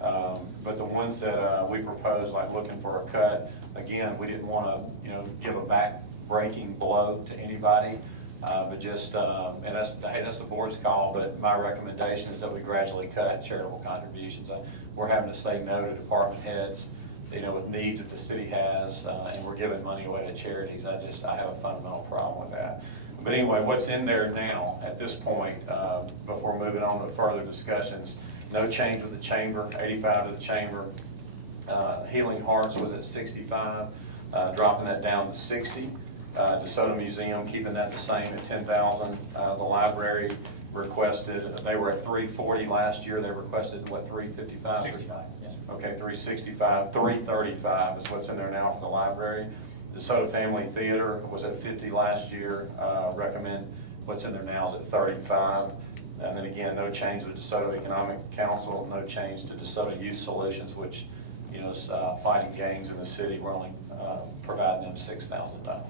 But the ones that we proposed, like looking for a cut, again, we didn't want to, give a back-breaking blow to anybody. But just, and that's the board's call, but my recommendation is that we gradually cut charitable contributions. We're having to say no to department heads, with needs that the city has, and we're giving money away to charities. I have a fundamental problem with that. But anyway, what's in there now at this point, before moving on to further discussions, no change with the chamber, 85 to the chamber. Healing Hearts was at 65, dropping that down to 60. DeSoto Museum, keeping that the same at 10,000. The library requested, they were at 340 last year, they requested what, 355? 65, yes. Okay, 365, 335 is what's in there now for the library. DeSoto Family Theater was at 50 last year, recommend what's in there now is at 35. And then again, no change with DeSoto Economic Council, no change to DeSoto Youth Solutions, which, you know, is fighting gangs in the city. We're only providing them $6,000.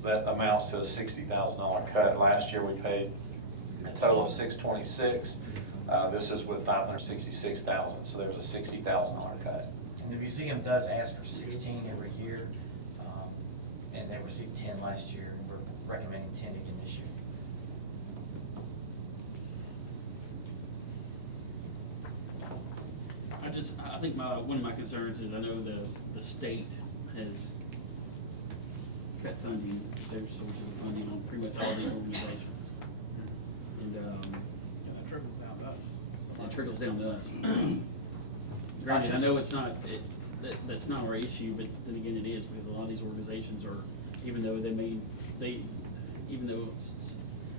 So that amounts to a $60,000 cut. Last year we paid a total of $626. This is with $566,000, so there's a $60,000 cut. And the museum does ask for 16 every year, and they received 10 last year, and we're recommending 10 again this year. I think one of my concerns is I know the state has cut funding, their sources of funding on pretty much all these organizations. And, That trickles down to us. it trickles down to us. Granted, I know it's not, that's not our issue, but then again, it is, because a lot of these organizations are, even though even though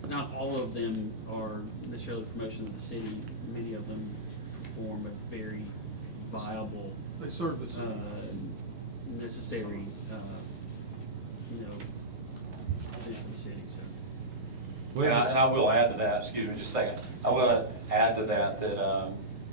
not all of them are necessarily promotion of the city, many of them perform a very viable, They serve the city. necessary, position of the city, so. And I will add to that, excuse me just a second, I will add to that,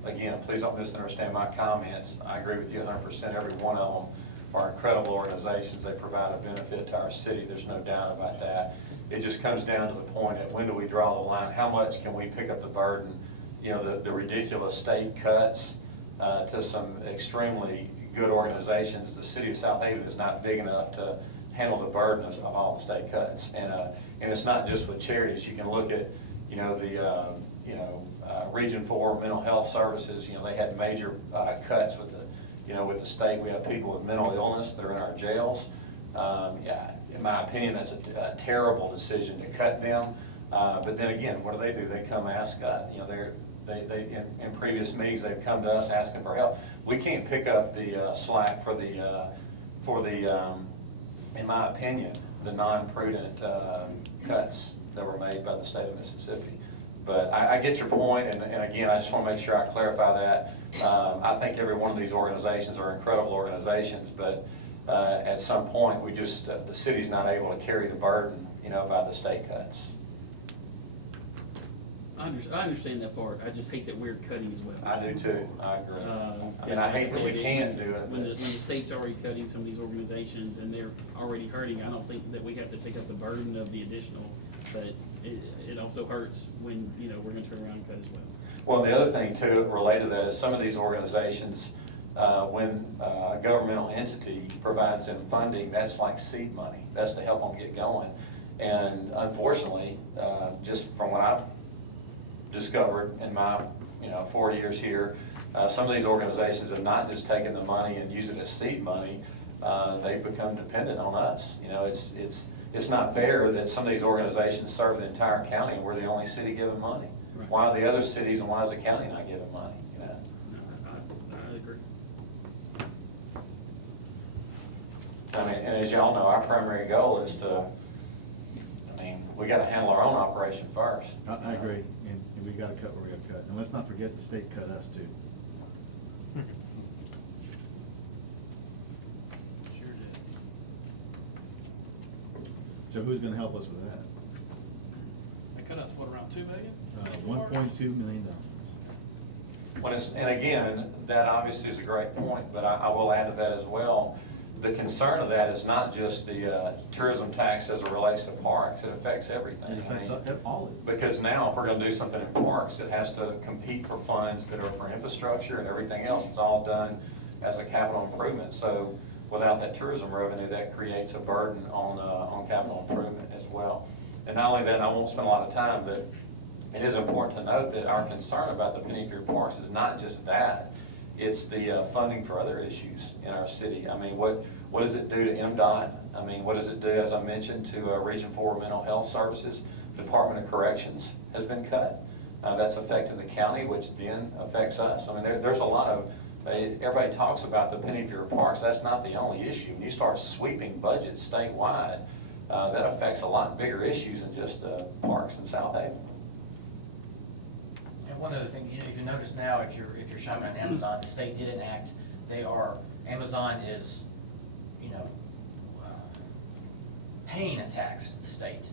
again, please don't misunderstand my comments. I agree with you 100%. Every one of them are incredible organizations. They provide a benefit to our city. There's no doubt about that. It just comes down to the point of when do we draw the line? How much can we pick up the burden? You know, the ridiculous state cuts to some extremely good organizations. The City of Southaven is not big enough to handle the burden of all the state cuts. And it's not just with charities. You can look at, you know, the Region 4 mental health services. You know, they had major cuts with the state. We have people with mental illness that are in our jails. Yeah, in my opinion, that's a terrible decision to cut them. But then again, what do? They come ask us. You know, they in previous meetings they've come to us asking for help. We can't pick up the slack for the in my opinion, the non-prudent cuts that were made by the state of Mississippi. But I get your point, and again, I just want to make sure I clarify that. I think every one of these organizations are incredible organizations, but at some point, we just, the city's not able to carry the burden, you know, by the state cuts. I understand that part, I just hate that we're cutting as well. I do too, I agree. I mean, I hate that we can do it. When the state's already cutting some of these organizations and they're already hurting, I don't think that we have to pick up the burden of the additional, but it also hurts when, you know, we're gonna turn around and cut as well. Well, the other thing too, related to that, is some of these organizations, when a governmental entity provides them funding, that's like seed money. That's to help them get going. And unfortunately, just from what I've discovered in my 4 years here, some of these organizations have not just taken the money and used it as seed money. They've become dependent on us. You know, it's not fair that some of these organizations serve the entire county and we're the only city giving money. Right. Why are the other cities and why is the county not giving money? You know? No, I agree. I mean, and as y'all know, our primary goal is to, we got to handle our own operation first. I agree, and we got to cut where we got to cut. And let's not forget the state cut us too. Sure did. So who's going to help us with that? They cut us, what, around $2 million? $1.2 million. And again, that obviously is a great point, but I will add to that as well. The concern of that is not just the tourism tax as it relates to parks, it affects everything. It affects all of it. Because now, if we're gonna do something in parks, it has to compete for funds that are for infrastructure and everything else. It's all done as a capital improvement. So without that tourism revenue, that creates a burden on capital improvement as well. And not only that, I won't spend a lot of time, but it is important to note that our concern about the Penny Pier Parks is not just that. It's the funding for other issues in our city. I mean, what does it do to MDOT? I mean, what does it do, as I mentioned, to Region 4 Mental Health Services? Department of Corrections has been cut. That's affecting the county, which then affects us. I mean, there's a lot of, everybody talks about the penny for your parks. That's not the only issue. When you start sweeping budgets statewide, that affects a lot bigger issues than just parks in Southaven. And one other thing, if you notice now, if you're shopping on Amazon, the state did enact, Amazon is, paying a tax to the state.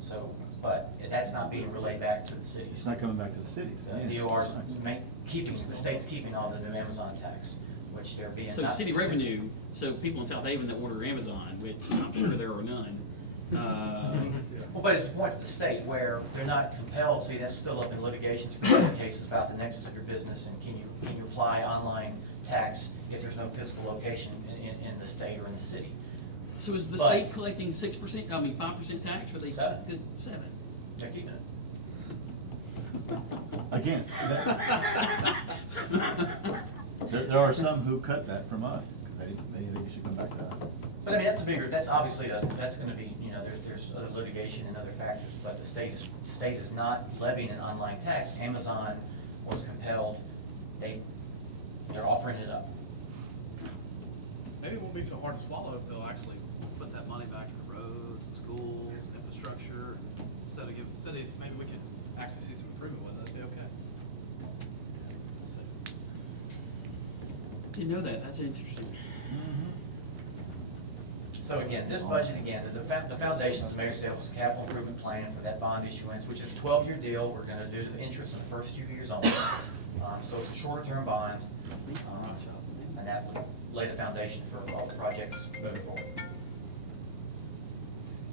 So, but that's not being relayed back to the cities. It's not coming back to the cities. Yeah. DOR's the state's keeping all the new Amazon tax, which they're being. So city revenue, so people in Southaven that order Amazon, which I'm sure there are none. Well, but it's a point to the state where they're not compelled, see, that's still up in litigation through cases about the nexus of your business and can you apply online tax if there's no physical location in the state or in the city. So is the state collecting 6%, 5% tax, or they? 7. 7? They're keeping it. Again, there are some who cut that from us, because they think it should come back to us. But I mean, that's obviously, that's gonna be, there's other litigation and other factors, but the state is not levying an online tax. Amazon was compelled, they're offering it up. Maybe it won't be so hard to swallow if they'll actually put that money back into roads and schools, infrastructure, instead of giving the cities, maybe we can actually see some improvement with it, it'd be okay. We'll see. Didn't know that, that's interesting. So again, this budget, the foundation's the mayor's sales capital improvement plan for that bond issuance, which is a 12-year deal. We're gonna do the interest in the first few years only. So it's a shorter-term bond, and that would lay the foundation for all the projects moving forward.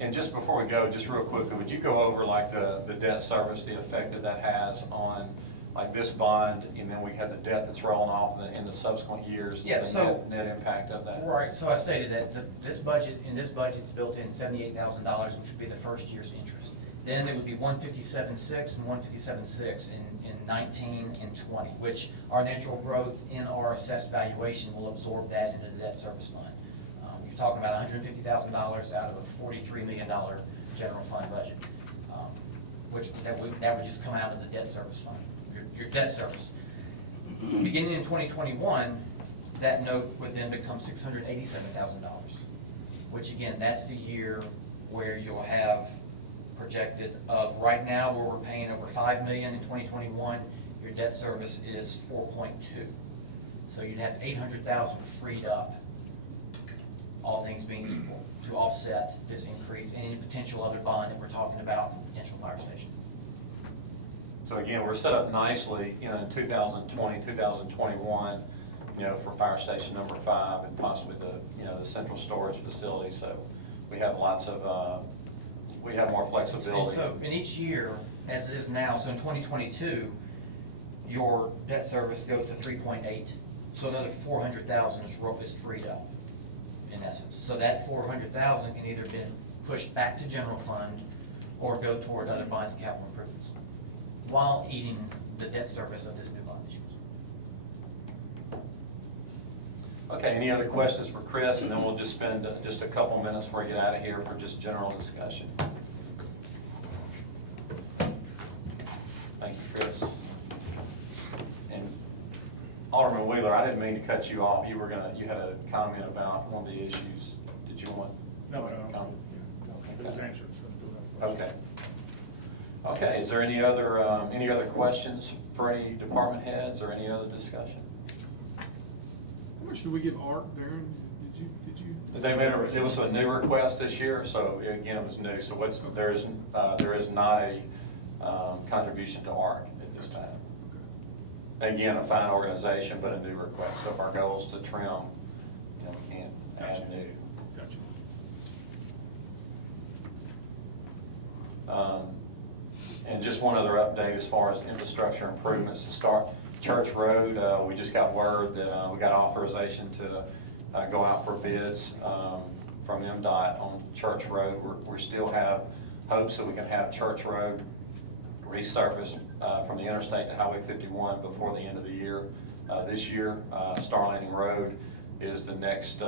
And just before we go, just real quickly, would you go over like the debt service, the effect that has on like this bond, and then we have the debt that's rolling off in the subsequent years? Yeah, the so- net impact of that. Right, so I stated that this budget's built in $78,000, which would be the first year's interest. Then it would be $157,600 and $157,600 in 19 and 20, which our natural growth in our assessed valuation will absorb that into the debt service fund. You're talking about $150,000 out of a $43 million general fund budget, which that would just come out of the debt service fund, your debt service. Beginning in 2021, that note would then become $687,000, which again, that's the year where you'll have projected of right now where we're paying over $5 million in 2021, your debt service is 4.2. So you'd have 800,000 freed up, all things being equal, to offset this increase and any potential other bond that we're talking about for potential fire station. So again, we're set up nicely, in 2020, 2021, for fire station number 5 and possibly the central storage facility. So we have lots of, we have more flexibility. And so in each year, as it is now, so in 2022, your debt service goes to 3.8. So another 400,000 is freed up, in essence. So that 400,000 can either been pushed back to general fund or go toward other bond and capital improvements, while eating the debt service of this new bond issuance. Okay, any other questions for Chris? And then we'll just spend just a couple minutes before we get out of here for just general discussion. Thank you, Chris. And Alderman Wheeler, I didn't mean to cut you off. You had a comment about one of the issues. Did you want? No, it was answered. So Okay. Okay, is there any other questions for any department heads or any other discussion? How much did we give Art, Darren? Did you? It was a new request this year, so again, it was new. So there is not a contribution to ARC at this time. Again, a fine organization, but a new request. So if our goal is to trim, we can't add new. Gotcha. And just one other update as far as infrastructure improvements to start. Church Road, we just got word that we got authorization to go out for bids from MDOT on Church Road. We still have hopes that we can have Church Road resurfaced from the interstate to Highway 51 before the end of the year. this year. Star Landing Road is the next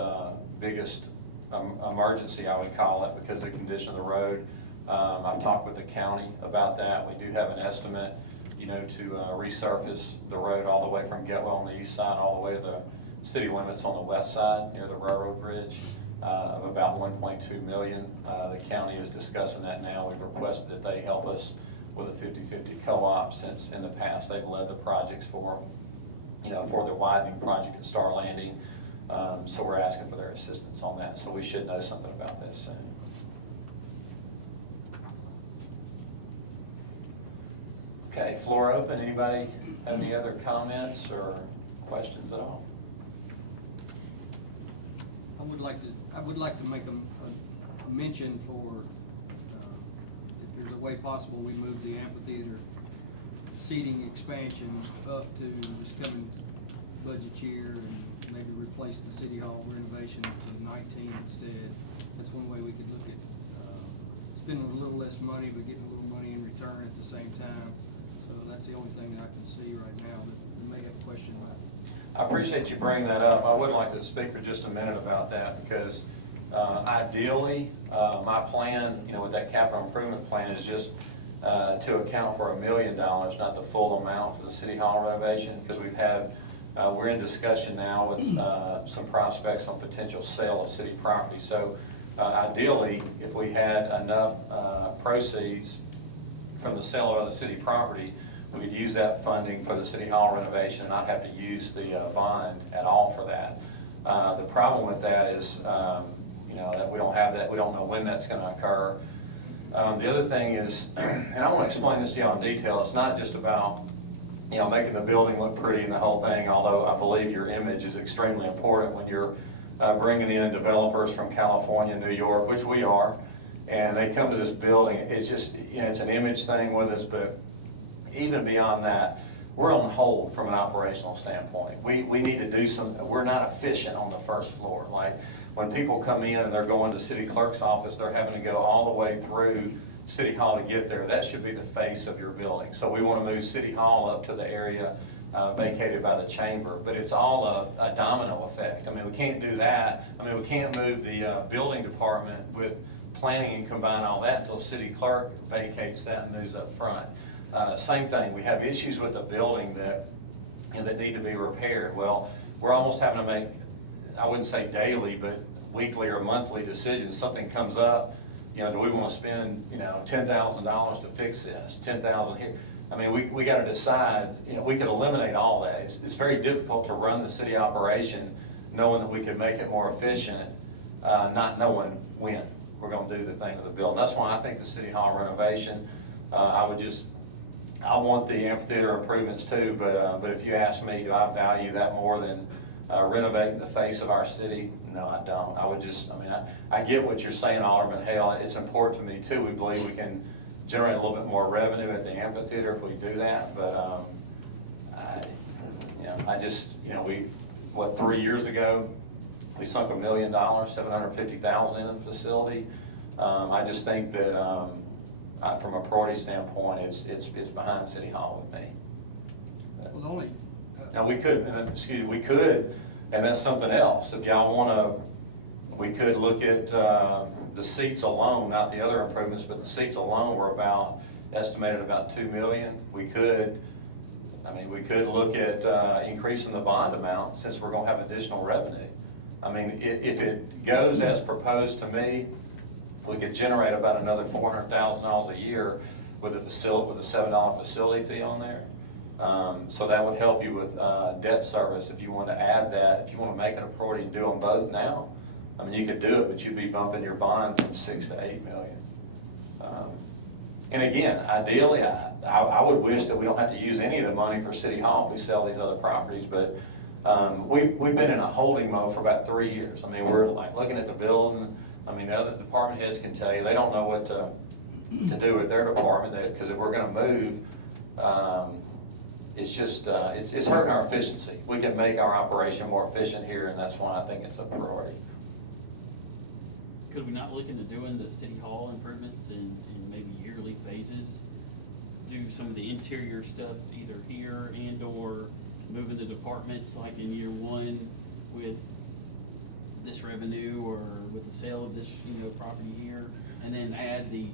biggest emergency, I would call it, because of the condition of the road. I've talked with the county about that. We do have an estimate, to resurface the road all the way from Getwell on the east side all the way to the city limits on the west side near the railroad bridge of about $1.2 million. The county is discussing that now. We've requested that they help us with a 50-50 co-op, since in the past they've led the projects for the widening project at Star Landing. So we're asking for their assistance on that. So we should know something about this soon. Okay, floor open. Anybody have any other comments or questions at all? I would like to make a mention for, if there's a way possible, we move the amphitheater seating expansion up to this coming budget year and maybe replace the city hall renovation to 19 instead. That's one way we could look at spending a little less money but getting a little money in return at the same time. So that's the only thing that I can see right now that you may have a question about. I appreciate you bringing that up. I would like to speak for just a minute about that, because ideally, my plan, with that capital improvement plan is just to account for $1 million, not the full amount for the city hall renovation, because we're in discussion now with some prospects on potential sale of city property. So ideally, if we had enough proceeds from the sale of the city property, we could use that funding for the city hall renovation and not have to use the bond at all for that. The problem with that is, that we don't have that, we don't know when that's going to occur. The other thing is, and I want to explain this to you in detail, it's not just about, making the building look pretty and the whole thing, although I believe your image is extremely important when you're bringing in developers from California, New York, which we are, and they come to this building. It's just, it's an image thing with us, but even beyond that, we're on hold from an operational standpoint. We need to do we're not efficient on the first floor. Like when people come in and they're going to the city clerk's office, they're having to go all the way through City Hall to get there. That should be the face of your building. So we want to move City Hall up to the area vacated by the chamber, but it's all a domino effect. I mean, we can't do that. I mean, we can't move the building department with planning and combine all that until city clerk vacates that and moves up front. Same thing, we have issues with the building that need to be repaired. Well, we're almost having to make, I wouldn't say daily, but weekly or monthly decisions. Something comes up, do we want to spend, $10,000 to fix this, $10,000 here? I mean, we got to decide, we could eliminate all that. It's very difficult to run the city operation knowing that we could make it more efficient, not knowing when we're going to do the thing with the building. That's why I think the city hall renovation, I want the amphitheater improvements too, but if you ask me, do I value that more than renovating the face of our city? No, I don't. I get what you're saying, Alderman Hale. It's important to me too. We believe we can generate a little bit more revenue at the amphitheater if we do that, but we 3 years ago, we sunk $1 million, $750,000 in the facility. I just think that from a priority standpoint, it's behind City Hall with me. Well, Now we could, and that's something else. If y'all want to, we could look at the seats alone, not the other improvements, but the seats alone were estimated about $2 million. We could look at increasing the bond amount since we're going to have additional revenue. I mean, if it goes as proposed to me, we could generate about another $400,000 a year with a $7 facility fee on there. So that would help you with debt service if you want to add that. If you want to make it a priority and do them both now, I mean, you could do it, but you'd be bumping your bond from $6 to $8 million. And again, ideally, I would wish that we don't have to use any of the money for City Hall if we sell these other properties, but we've been in a holding mode for about 3 years. I mean, we're like looking at the building. I mean, the other department heads can tell you, they don't know what to do with their department, because if we're going to move, it's just, it's hurting our efficiency. We can make our operation more efficient here, and that's why I think it's a priority. Could we not look into doing the city hall improvements in maybe yearly phases? Do some of the interior stuff either here and or moving the departments like in year one with this revenue or with the sale of this, property here, and then add the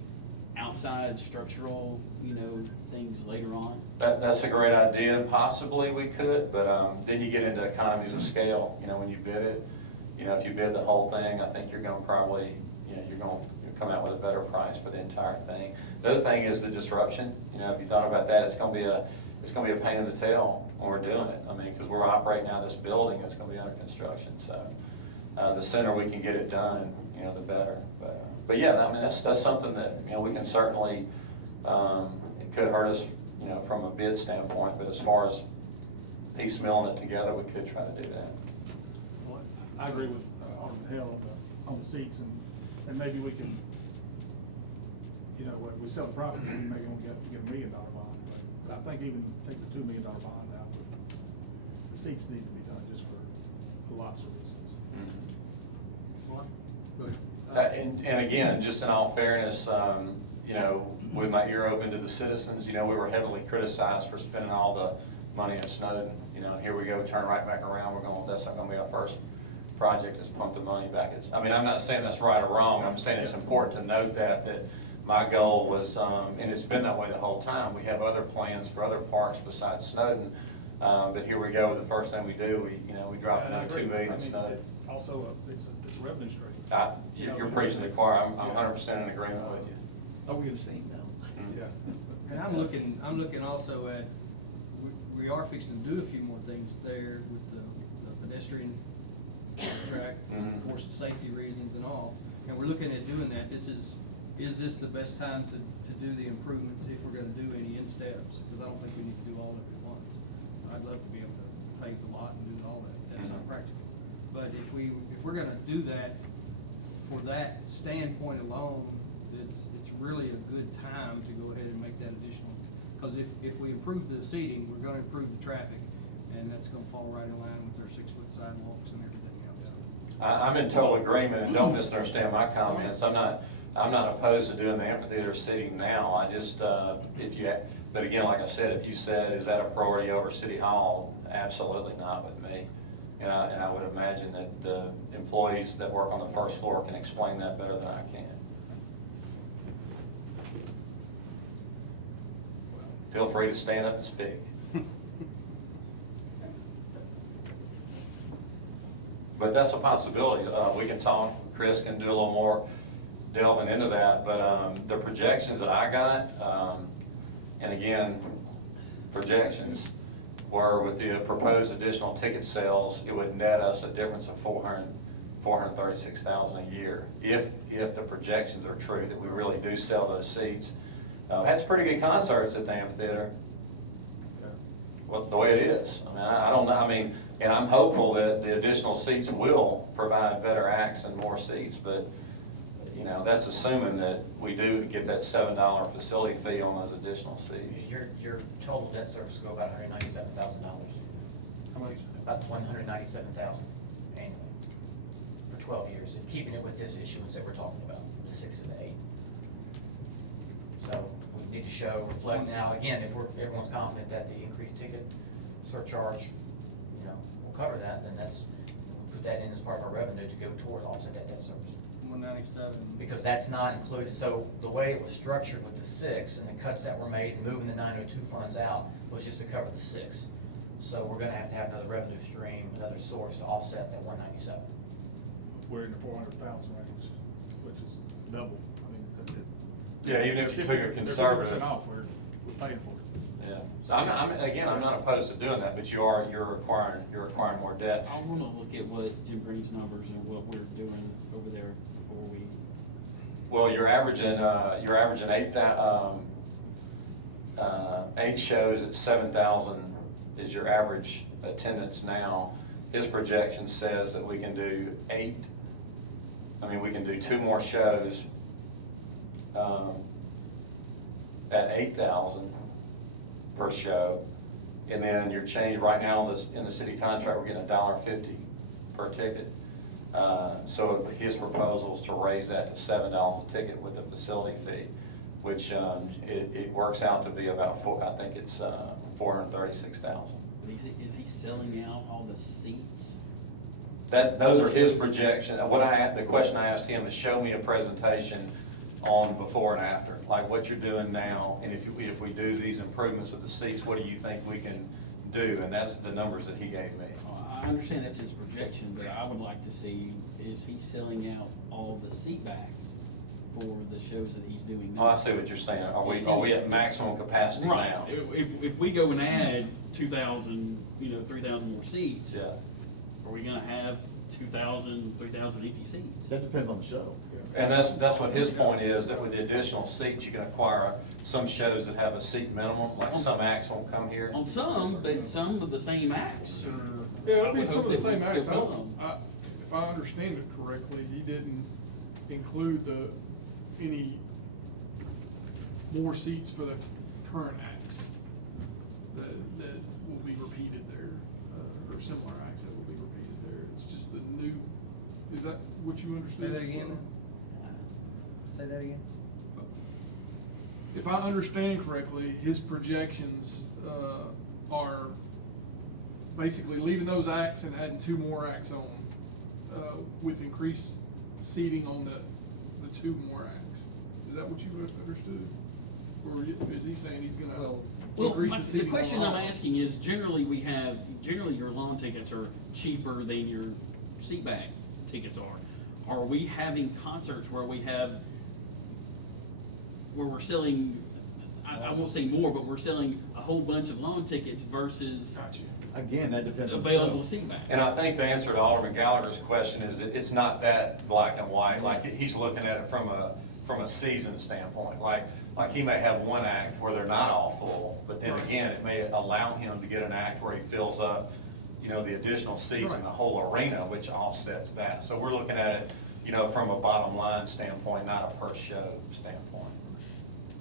outside structural, things later on? That's a great idea, possibly we could, but then you get into economies of scale, when you bid it. If you bid the whole thing, I think you're gonna probably, you're gonna come out with a better price for the entire thing. The other thing is the disruption, if you thought about that, it's gonna be a pain in the tail when we're doing it. I mean, because we're operating out of this building, it's gonna be under construction, so the sooner we can get it done, the better. But yeah, I mean, that's something that, we can certainly, it could hurt us, from a bid standpoint, but as far as piecemealing it together, we could try to do that. Well, I agree with Alderman Hill on the seats, and maybe we can, when we sell the property, we maybe won't get $1 million bond, but I think even take the $2 million bond out, the seats need to be done just for lots of reasons. Go ahead. And again, just in all fairness, with my ear open to the citizens, we were heavily criticized for spending all the money in Snowden. And here we go, turn right back around. That's not gonna be our first project is pump the money back. I'm not saying that's right or wrong. I'm saying it's important to note that my goal was, and it's been that way the whole time. We have other plans for other parks besides Snowden. But here we go, the first thing we do, we drop another $2 million in Snowden. Also, it's a revenue stream. You're preaching the choir. I'm 100% in agreement with you. Are we gonna see now? Yeah. And I'm looking also at, we are fixing to do a few more things there with the pedestrian track, of course, the safety reasons and all. And we're looking at doing that. Is this the best time to do the improvements if we're gonna do any in steps? Because I don't think we need to do all of it at once. I'd love to be able to pave the lot and do all that. That's not practical. But if we're gonna do that, for that standpoint alone, it's really a good time to go ahead and make that additional. Because if we improve the seating, we're gonna improve the traffic, and that's gonna fall right in line with our 6-foot sidewalks and everything else. I'm in total agreement, and don't misunderstand my comments. I'm not opposed to doing the amphitheater seating now. I just, but again, like I said, if you said, is that a priority over City Hall? Absolutely not with me. And I would imagine that the employees that work on the first floor can explain that better than I can. Feel free to stand up and speak. But that's a possibility. We can talk, Chris can do a little more delving into that, but the projections that I got, and again, projections, were with the proposed additional ticket sales, it would net us a difference of $436,000 a year. If the projections are true, that we really do sell those seats. Had some pretty good concerts at the amphitheater. Well, the way it is. I don't know, and I'm hopeful that the additional seats will provide better acts and more seats, but that's assuming that we do get that $7 facility fee on those additional seats. Your total debt service will go about $197,000. How much? About $197,000 annually for 12 years, and keeping it with this issuance that we're talking about, the 6 and the 8. So we need to reflect now, again, if everyone's confident that the increased ticket surcharge, will cover that, then we'll put that in as part of our revenue to go toward offset that debt service. 197. Because that's not included, so the way it was structured with the 6 and the cuts that were made and moving the 902 funds out was just to cover the 6. So we're gonna have to have another revenue stream, another source to offset that 197. We're in the 400,000 range, which is double. Yeah, even if you took a conservative. 50% off, we're paying for it. Yeah, so I'm not opposed to doing that, but you're requiring more debt. I want to look at what Jim Green's numbers and what we're doing over there before we. Well, you're averaging 8 shows at 7,000 is your average attendance now. His projection says that we can do 2 more shows at 8,000 per show, and then your change right now in the city contract, we're getting $1.50 per ticket. So his proposal is to raise that to $7 a ticket with the facility fee, which it works out to be about I think it's $436,000. Is he selling out all the seats? Those are his projections. The question I asked him is show me a presentation on before and after, like what you're doing now, and if we do these improvements with the seats, what do you think we can do? And that's the numbers that he gave me. I understand that's his projection, but I would like to see, is he selling out all the seat backs for the shows that he's doing now? Oh, I see what you're saying. Are we at maximum capacity Right. now? If we go and add 2,000, 3,000 more seats, Yeah. are we gonna have 2,000, 3,000 empty seats? That depends on the show. And that's what his point is, that with the additional seats, you can acquire some shows that have a seat minimum, like some acts won't come here. On some, but some of the same acts are. Yeah, I it'll be would some hope of the they same would acts. still come. If I understand it correctly, he didn't include any more seats for the current acts that will be repeated there, or similar acts that will be repeated there. It's just the new, is that what you Say understood? that again. Say that again. If I understand correctly, his projections are basically leaving those acts and adding 2 more acts on, with increased seating on the 2 more acts. Is that what you understood? Or is he saying he's gonna Well, increase the the seating? question on I'm all? asking is, generally your lawn tickets are cheaper than your seat back tickets are. Are we having concerts where we're selling, I won't say more, but we're selling a whole bunch of lawn tickets versus Gotcha. Again, that depends on the available show. seat back? And I think the answer to Alderman Gallagher's question is that it's not that black and white. Like, he's looking at it from a season standpoint. Like he may have one act where they're not all full, but then again, it may allow him to get an act where he fills up, the additional seats in the whole arena, which offsets that. So we're looking at it, from a bottom line standpoint, not a per show standpoint.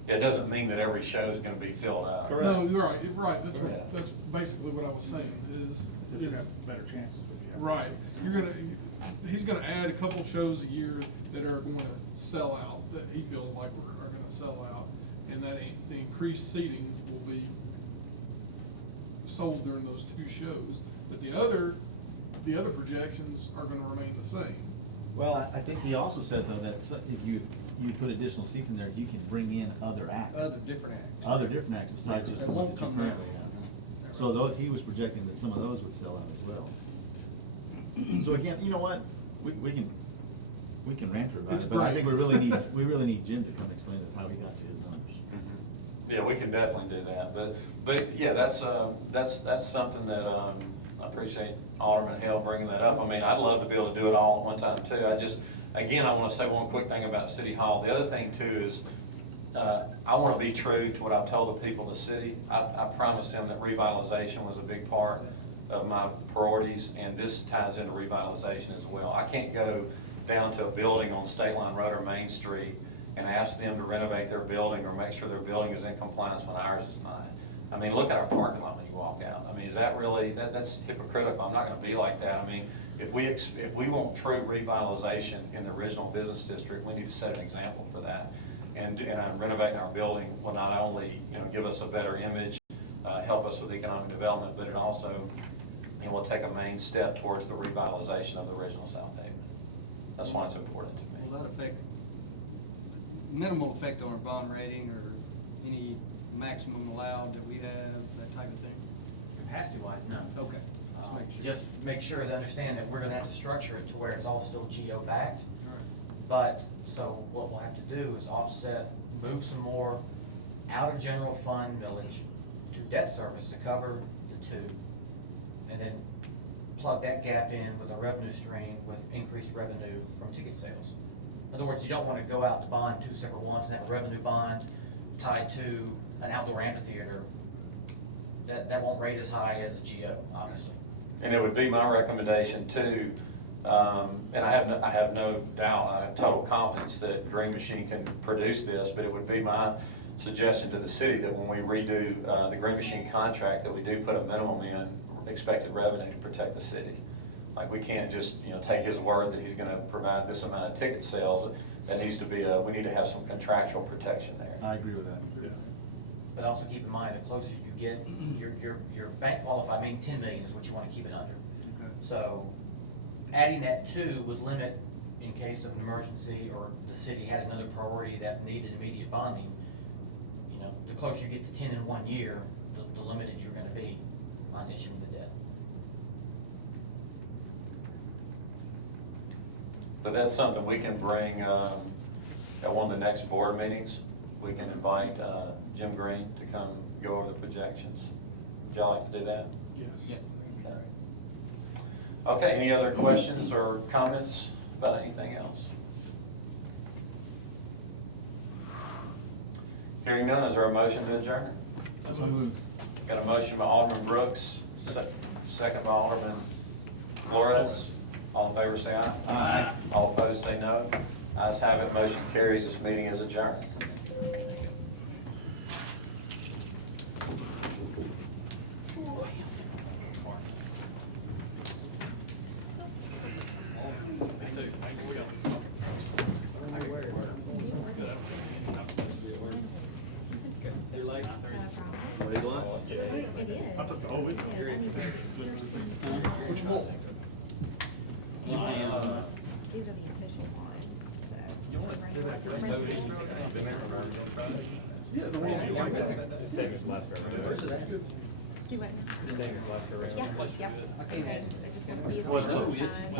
It doesn't mean that every show is gonna be filled up. No, you're right. That's Yeah. that's basically what I was saying But you is, have better chances if you have. right. He's gonna add a couple shows a year that are going to sell out, that he feels like are gonna sell out. And that the increased seating will be sold during those 2 shows. But the other projections are gonna remain the same. Well, I think he also said though that if you put additional seats in there, you can bring in other acts. Other different acts. Other different acts besides just That the ones won't that you come currently out. have. So though, he was projecting that some of those would sell out as well. So again, you know what, we can rant about It's it, but I great. think we really need Jim to come explain to us how he got to his numbers. Yeah, we can definitely do that, but yeah, that's something that, I appreciate Alderman Hill bringing that up. I mean, I'd love to be able to do it all at one time too. Again, I wanna say one quick thing about City Hall. The other thing too is, I wanna be true to what I've told the people of the city. I promised them that revitalization was a big part of my priorities, and this ties into revitalization as well. I can't go down to a building on State Line Road or Main Street and ask them to renovate their building or make sure their building is in compliance when ours is not. I mean, look at our parking lot when you walk out. I mean, is that really, that's hypocritical? I'm not gonna be like that. I mean, if we want true revitalization in the original business district, we need to set an example for that. And renovating our building will not only, give us a better image, help us with economic development, but it will take a main step towards the revitalization of the original Southaven. That's why it's important to me. Will that affect, minimal effect on our bond rating or any maximum allowed that we have, that type of thing? Capacity-wise, no. Okay. Just make sure to understand that we're gonna have to structure it to where it's all still geo-backed. All right. But, so what we'll have to do is offset, move some more out of general fund millage to debt service to cover the 2, and then plug that gap in with a revenue stream with increased revenue from ticket sales. In other words, you don't wanna go out to bond 2 separate ones and have a revenue bond tied to an outdoor amphitheater. That won't rate as high as a geo, obviously. And it would be my recommendation too, and I have no doubt, I have total confidence that Green Machine can produce this, but it would be my suggestion to the city that when we redo the Green Machine contract, that we do put a minimum in expected revenue to protect the city. Like, we can't just, take his word that he's gonna provide this amount of ticket sales. That needs to be we need to have some contractual protection there. I agree with that. but also keep in mind, the closer you get, your bank qualified, I mean, 10 million is what you want to keep it under. Okay. So adding that 2 would limit, in case of an emergency or the city had another priority that needed immediate bonding, you know, the closer you get to 10 in 1 year, the limited you're gonna be on issuing the debt. But that's something we can bring, at one of the next board meetings. We can invite, Jim Green to come go over the projections. Would y'all like to do that? Yes. Okay. Okay, any other questions or comments about anything else? Hearing none, is there a motion to adjourn? So moved. Got a motion by Alderman Brooks, second by Alderman Flores. All in favor say aye. Aye. All opposed say no. Ayes have it, motion carries. This meeting is adjourned. I took the whole week. Which one? These are the official ones, so. Yeah, the ones you like that. Same as last round. Do what? The same as last round. Yeah, yep. Okay, I just want these Was on it? the side.